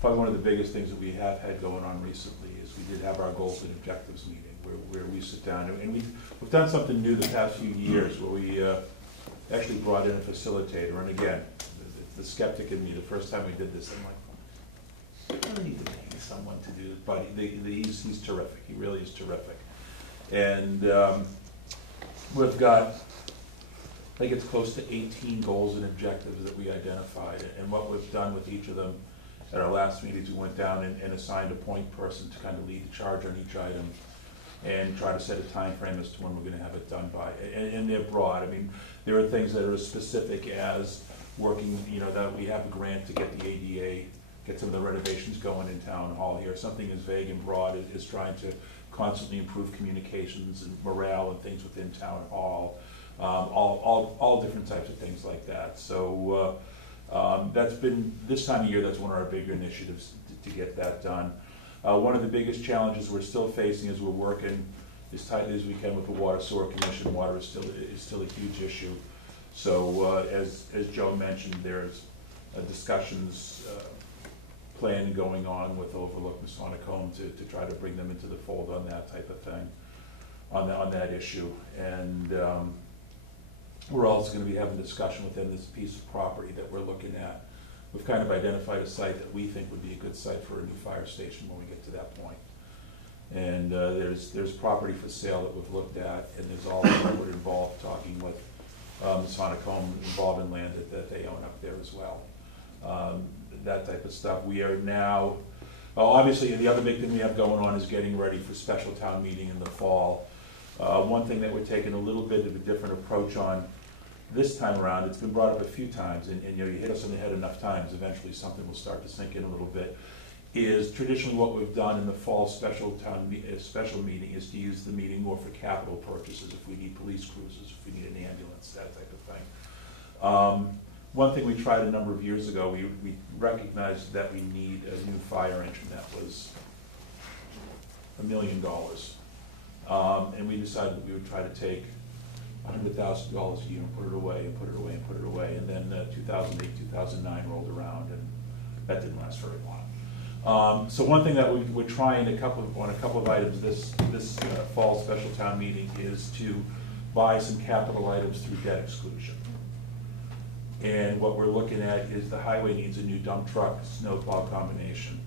probably one of the biggest things that we have had going on recently is we did have our goals and objectives meeting where we sit down, and we've done something new the past few years where we actually brought in a facilitator. And again, the skeptic in me, the first time we did this, I'm like, I don't need to pay someone to do this, but he's terrific. He really is terrific. And we've got, I think it's close to 18 goals and objectives that we identified. And what we've done with each of them at our last meetings, we went down and assigned a point person to kind of lead the charge on each item and try to set a time frame as to when we're going to have it done by. And they're broad. I mean, there are things that are as specific as working, that we have a grant to get the ADA, get some of the renovations going in town hall here. Something as vague and broad as trying to constantly improve communications and morale and things within town hall. All different types of things like that. So that's been, this time of year, that's one of our bigger initiatives to get that done. One of the biggest challenges we're still facing is we're working as tightly as we can with the Water Sewer Commission. Water is still a huge issue. So as Joe mentioned, there's discussions planning going on with Overlook Masonic Home to try to bring them into the fold on that type of thing, on that issue. And we're also going to be having a discussion within this piece of property that we're looking at. We've kind of identified a site that we think would be a good site for a new fire station when we get to that point. And there's property for sale that we've looked at, and there's all that would involve talking with Masonic Home involved in land that they own up there as well. That type of stuff. We are now, obviously the other big thing we have going on is getting ready for special town meeting in the fall. One thing that we're taking a little bit of a different approach on this time around, it's been brought up a few times, and you hit us on the head enough times, eventually something will start to sink in a little bit, is traditionally what we've done in the fall special meeting is to use the meeting more for capital purchases, if we need police cruisers, if we need an ambulance, that type of thing. One thing we tried a number of years ago, we recognized that we need a new fire engine that was $1 million. And we decided that we would try to take $100,000 a year and put it away and put it away and put it away. And then 2008, 2009 rolled around, and that didn't last very long. So one thing that we're trying on a couple of items this fall special town meeting is to buy some capital items through debt exclusion. And what we're looking at is the highway needs a new dump truck, snowplow combination.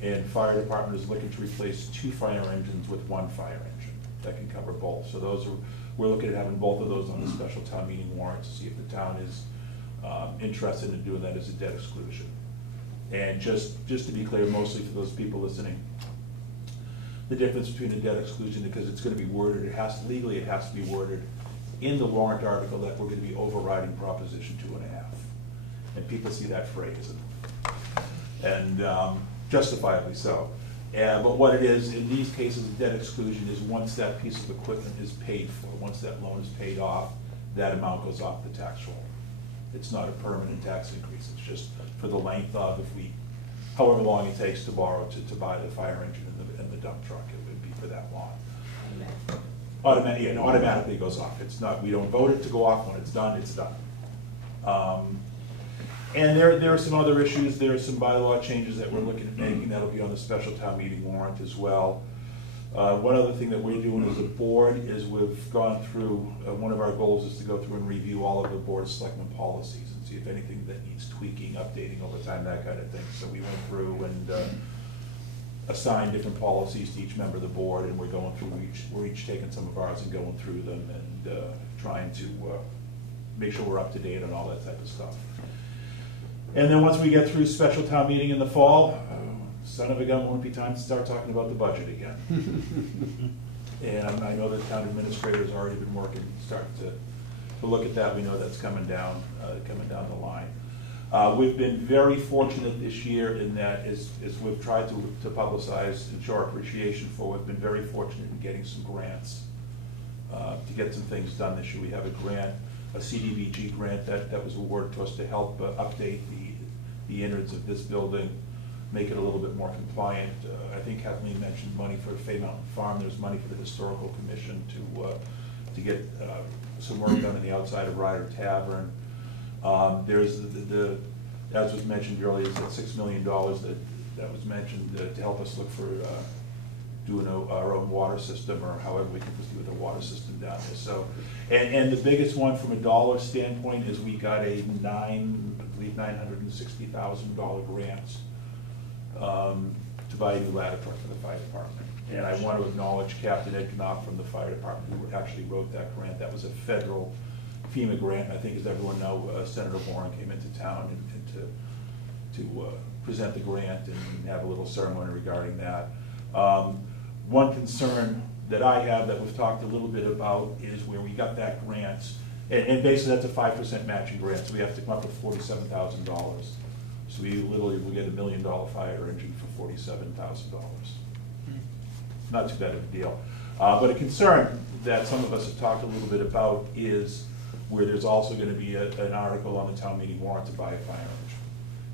And fire department is looking to replace 2 fire engines with 1 fire engine that can cover both. So we're looking at having both of those on the special town meeting warrant to see if the town is interested in doing that as a debt exclusion. And just to be clear, mostly for those people listening, the difference between a debt exclusion, because it's going to be worded, legally it has to be worded in the warrant article that we're going to be overriding Proposition 2.5. And people see that phrase, and justifiably so. But what it is, in these cases, debt exclusion is once that piece of equipment is paid for, once that loan is paid off, that amount goes off the tax roll. It's not a permanent tax increase, it's just for the length of, however long it takes to borrow to buy the fire engine and the dump truck, it would be for that long. It automatically goes off. It's not, we don't vote it to go off. When it's done, it's done. And there are some other issues. There are some bylaw changes that we're looking at making that'll be on the special town meeting warrant as well. One other thing that we're doing as a board is we've gone through, one of our goals is to go through and review all of the board of selectmen policies and see if anything that needs tweaking, updating over time, that kind of thing. So we went through and assigned different policies to each member of the board, and we're going through we're each taking some of ours and going through them and trying to make sure we're up to date on all that type of stuff. And then once we get through special town meeting in the fall, son of a gun, won't be time to start talking about the budget again. And I know the town administrator has already been starting to look at that. We know that's coming down the line. We've been very fortunate this year in that as we've tried to publicize and show our appreciation for, we've been very fortunate in getting some grants to get some things done this year. We have a grant, a CDBG grant that was awarded to us to help update the innards of this building, make it a little bit more compliant. I think Kathleen mentioned money for Fay Mountain Farm. There's money for the Historical Commission to get some work done on the outside of Ryder Tavern. There's as was mentioned earlier, it's that $6 million that was mentioned to help us look for doing our own water system, or however we can proceed with the water system down there. So, and the biggest one from a dollar standpoint is we got a $960,000 grant to buy a new ladder truck for the fire department. And I want to acknowledge Captain Ed Knopf from the fire department who actually wrote that grant. That was a federal FEMA grant. I think, as everyone knows, Senator Warren came into town and to present the grant and have a little ceremony regarding that. One concern that I have that we've talked a little bit about is where we got that grant, and basically that's a 5% matching grant, so we have to come up with $47,000. So we literally will get $1 million fire engine for $47,000. Not too bad of a deal. But a concern that some of us have talked a little bit about is where there's also going to be an article on the town meeting warrant to buy a fire engine.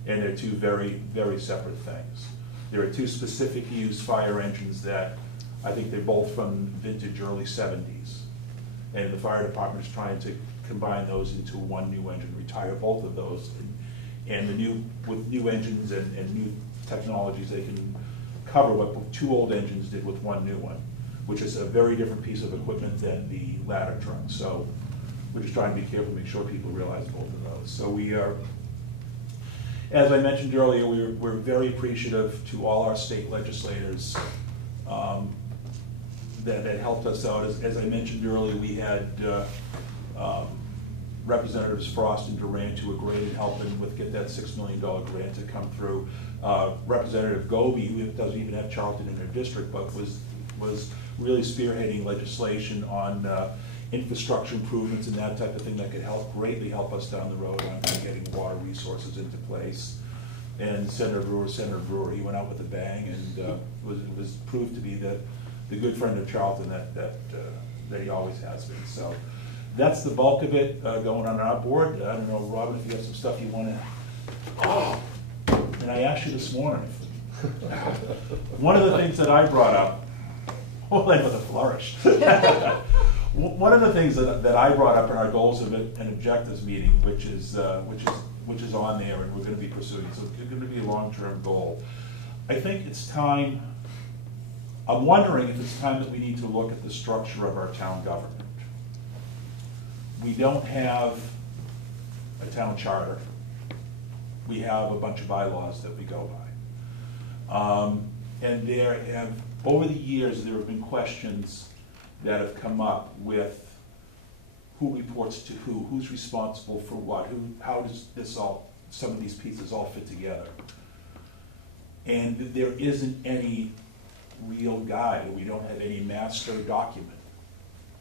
And they're two very, very separate things. There are two specific use fire engines that I think they're both from vintage early 70s. And the fire department is trying to combine those into one new engine, retire both of those. And with new engines and new technologies, they can cover what 2 old engines did with 1 new one, which is a very different piece of equipment than the ladder truck. So we're just trying to be careful to make sure people realize both of those. So we are, as I mentioned earlier, we're very appreciative to all our state legislators that helped us out. As I mentioned earlier, we had Representatives Frost and Durant who were great in helping get that $6 million grant to come through. Representative Goby, who doesn't even have Charlton in her district, but was really spearheading legislation on infrastructure improvements and that type of thing that could greatly help us down the road on getting water resources into place. And Senator Brewer, he went out with a bang and was proved to be the good friend of Charlton that he always has been. So that's the bulk of it going on our board. I don't know, Robin, if you have some stuff you want to. Oh, and I asked you this morning. One of the things that I brought up, hold on with a flourish. One of the things that I brought up in our goals and objectives meeting, which is on there, and we're going to be pursuing. So it's going to be a long-term goal. I think it's time, I'm wondering if it's time that we need to look at the structure of our town government. We don't have a town charter. We have a bunch of bylaws that we go by. And there have, over the years, there have been questions that have come up with who reports to who, who's responsible for what, how does this all, some of these pieces all fit together. And there isn't any real guide, we don't have any master document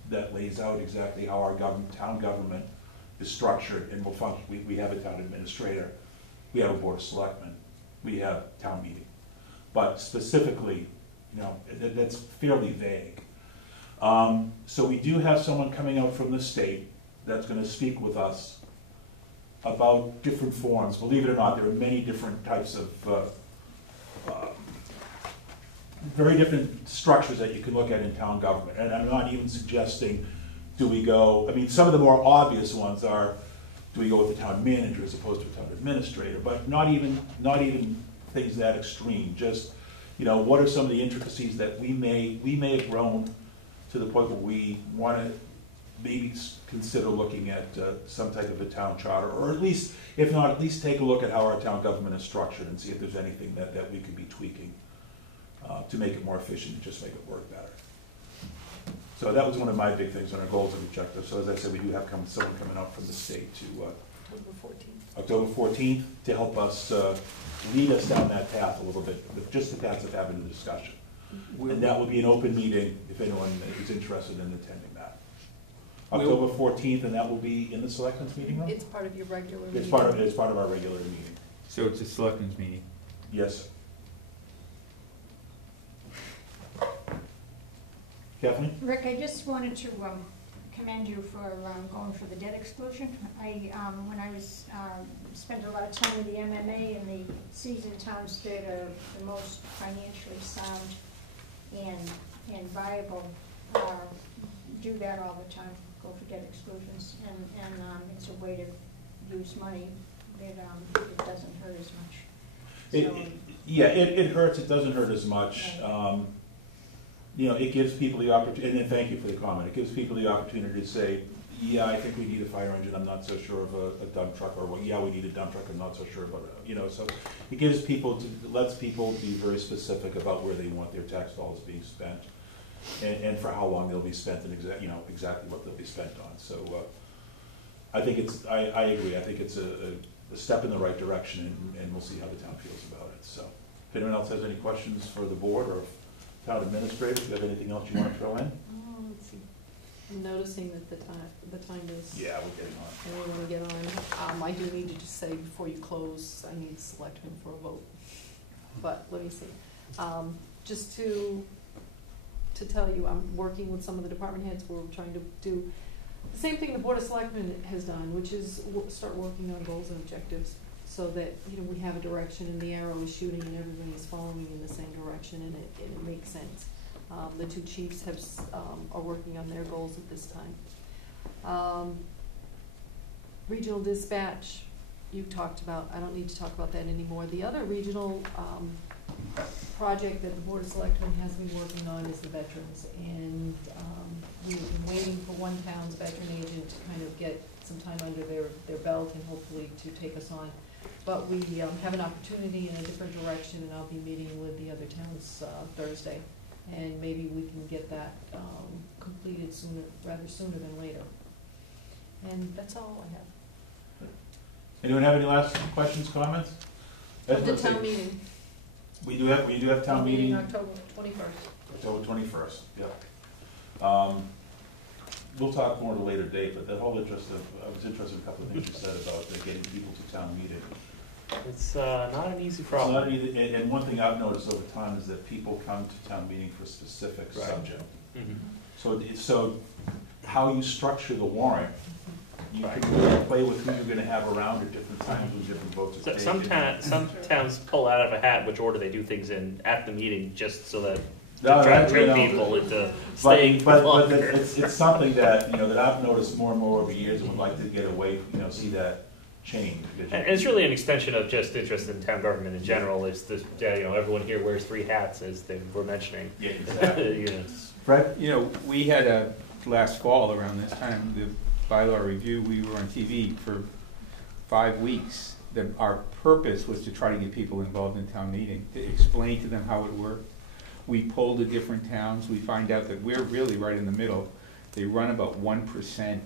that lays out exactly how our town government is structured and will function. We have a town administrator, we have a board of selectmen, we have town meeting. But specifically, that's fairly vague. So we do have someone coming out from the state that's going to speak with us about different forms. Believe it or not, there are many different types of very different structures that you can look at in town government. And I'm not even suggesting, do we go, I mean, some of the more obvious ones are, do we go with the town manager as opposed to a town administrator? But not even things that extreme. Just, what are some of the intricacies that we may have grown to the point where we want to maybe consider looking at some type of a town charter, or at least, if not, at least take a look at how our town government is structured and see if there's anything that we could be tweaking to make it more efficient and just make it work better. So that was one of my big things on our goals and objectives. So as I said, we do have someone coming out from the state to October 14th to help us lead us down that path a little bit, with just the path of having the discussion. And that will be an open meeting if anyone is interested in attending that. October 14th, and that will be in the selectmen's meeting room? It's part of your regular meeting. It's part of our regular meeting. So it's a selectmen's meeting? Yes. Kathleen? Rick, I just wanted to commend you for going for the debt exclusion. When I was spent a lot of time with the MMA, and the cities and towns that are the most financially sound and viable do that all the time, go for debt exclusions, and it's a way to use money that it doesn't hurt as much. It hurts, it doesn't hurt as much. It gives people the opportunity, and thank you for the comment, it gives people the opportunity to say, yeah, I think we need a fire engine, I'm not so sure of a dump truck, or yeah, we need a dump truck, I'm not so sure about it. So it gives people, lets people be very specific about where they want their tax dollars being spent, and for how long they'll be spent, and exactly what they'll be spent on. So I think I agree, I think it's a step in the right direction, and we'll see how the town feels about it. So if anyone else has any questions for the board, or town administrator, if you have anything else you want to throw in? Let's see. I'm noticing that the time is. Yeah, we're getting on. And we're gonna get on. I do need to just say before you close, I need selectmen for a vote. But let me see. Just to tell you, I'm working with some of the department heads. We're trying to do the same thing the Board of Selectmen has done, which is start working on goals and objectives, so that we have a direction and the arrow is shooting and everybody is following in the same direction, and it makes sense. The two chiefs are working on their goals at this time. Regional dispatch, you talked about. I don't need to talk about that anymore. The other regional project that the Board of Selectmen has been working on is the veterans, and we've been waiting for one town's veteran agent to kind of get some time under their belt and hopefully to take us on. But we have an opportunity in a different direction, and I'll be meeting with the other towns Thursday, and maybe we can get that completed rather sooner than later. And that's all I have. Anyone have any last questions, comments? The town meeting. We do have town meeting. October 21st. October 21st. Yeah. We'll talk more at a later date, but I was interested in a couple of things you said about getting people to town meeting. It's not an easy problem. It's not easy, and one thing I've noticed over time is that people come to town meeting for a specific subject. Mm-hmm. So how you structure the warrant, you can really play with who you're going to have around at different times with different votes. Some towns pull out of a hat which order they do things in at the meeting, just so that No, to try to trick people into staying but longer. it's something that that I've noticed more and more over years, and would like to get away. See that change. And it's really an extension of just interest in town government in general. It's this, everyone here wears 3 hats, as they were mentioning. Yeah, exactly. Fred? We had last fall around this time, the bylaw review, we were on TV for 5 weeks. Our purpose was to try to get people involved in town meeting, to explain to them how it worked. We polled the different towns. We find out that we're really right in the middle. They run about 1%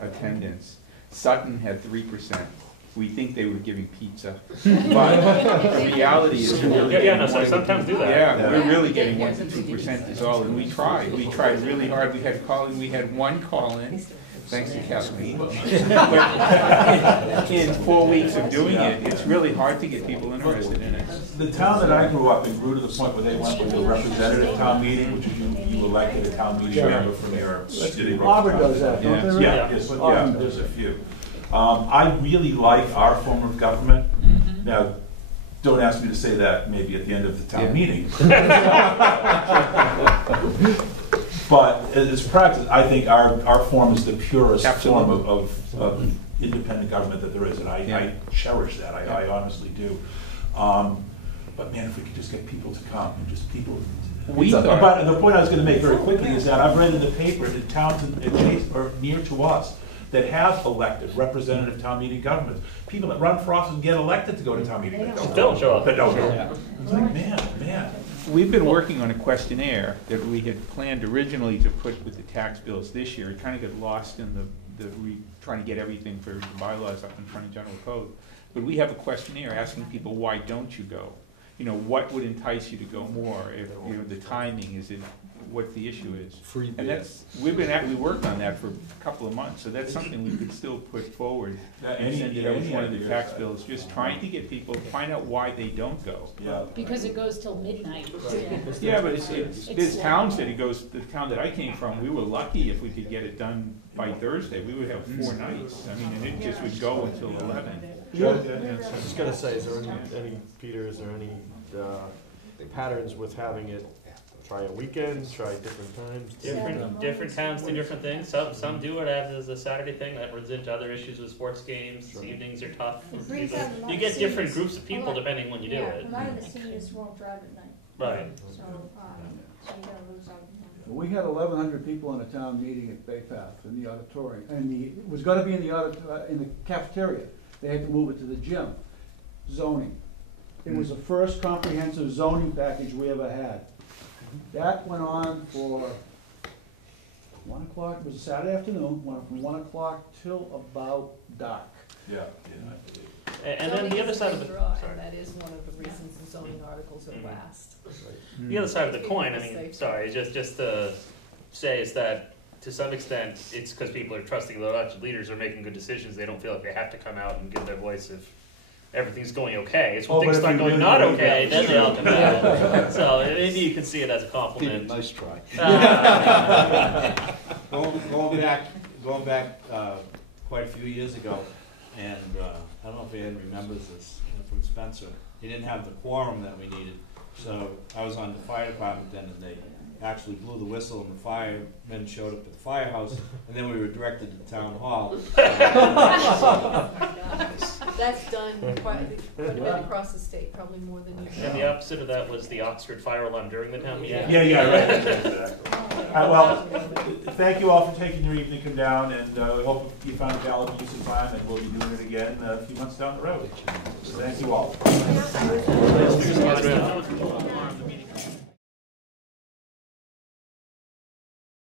attendance. Sutton had 3%. We think they were giving pizza, but the reality is we're really getting so some towns do that. Yeah, we're really getting 1 to 2% is all, and we tried. We tried really hard. We had 1 call-in, thanks to Kathleen. But in 4 weeks of doing it, it's really hard to get people interested in it. The town that I grew up in grew to the point where they went with a representative town meeting, which is you elected a town meeting member from your city. Auburn does that, don't they, Rick? Yeah, there's a few. I really like our form of government. Now, don't ask me to say that maybe at the end of the town meeting. But as practice, I think our form is the purest form of independent government that there is, and I cherish that. I honestly do. But man, if we could just get people to come, and just people. But the point I was going to make very quickly is that I've read in the paper that towns or near to us that have elected representative town meeting governments, people that run for office and get elected to go to town meeting, don't show up. That don't show up. It's like, man. We've been working on a questionnaire that we had planned originally to put with the tax bills this year. It kind of got lost in trying to get everything for the bylaws up in front of general code. But we have a questionnaire asking people, why don't you go? What would entice you to go more? If the timing, is it what the issue is? Free and beer. we worked on that for a couple of months, so that's something we could still put forward and send it out as one of the tax bills, just trying to get people to find out why they don't go. Yeah. Because it goes till midnight. Yeah, but there's towns that the town that I came from, we were lucky if we could get it done by Thursday. We would have 4 nights. And it just would go until 11. I was just gonna say, is there any Peter, is there any patterns with having it? Try a weekend, try different times. Different towns do different things. Some do it as a Saturday thing. That runs into other issues with sports games. Sure. Evenings are tough. You get different groups of people depending when you do it. A lot of the seniors won't drive at night. Right. So you gotta lose out. We had 1,100 people in a town meeting at Bay Path in the auditorium, and it was going to be in the cafeteria. They had to move it to the gym. Zoning. It was the first comprehensive zoning package we ever had. That went on for 1 o'clock. It was a Saturday afternoon. Went from 1 o'clock till about dark. Yeah. And then the other side of the that is one of the reasons the zoning articles are last. The other side of the coin, just to say is that to some extent it's because people are trusting the elected leaders are making good decisions. They don't feel like they have to come out and give their voice if everything's going okay. It's when things start going not okay, then they all come out. So maybe you can see it as a compliment. Nice try. Going back quite a few years ago, and I don't know if Ann remembers this from Spencer. He didn't have the quorum that we needed, so I was on the fire department then, and they actually blew the whistle, and the firemen showed up at the firehouse, and then we were directed to the town hall. That's done quite a bit across the state, probably more than you know. And the opposite of that was the Oxford fire alarm during the town meeting. Right. Well, thank you all for taking your evening to come down, and I hope you found a valid use of time, and we'll be doing it again a few months down the road. So thank you all.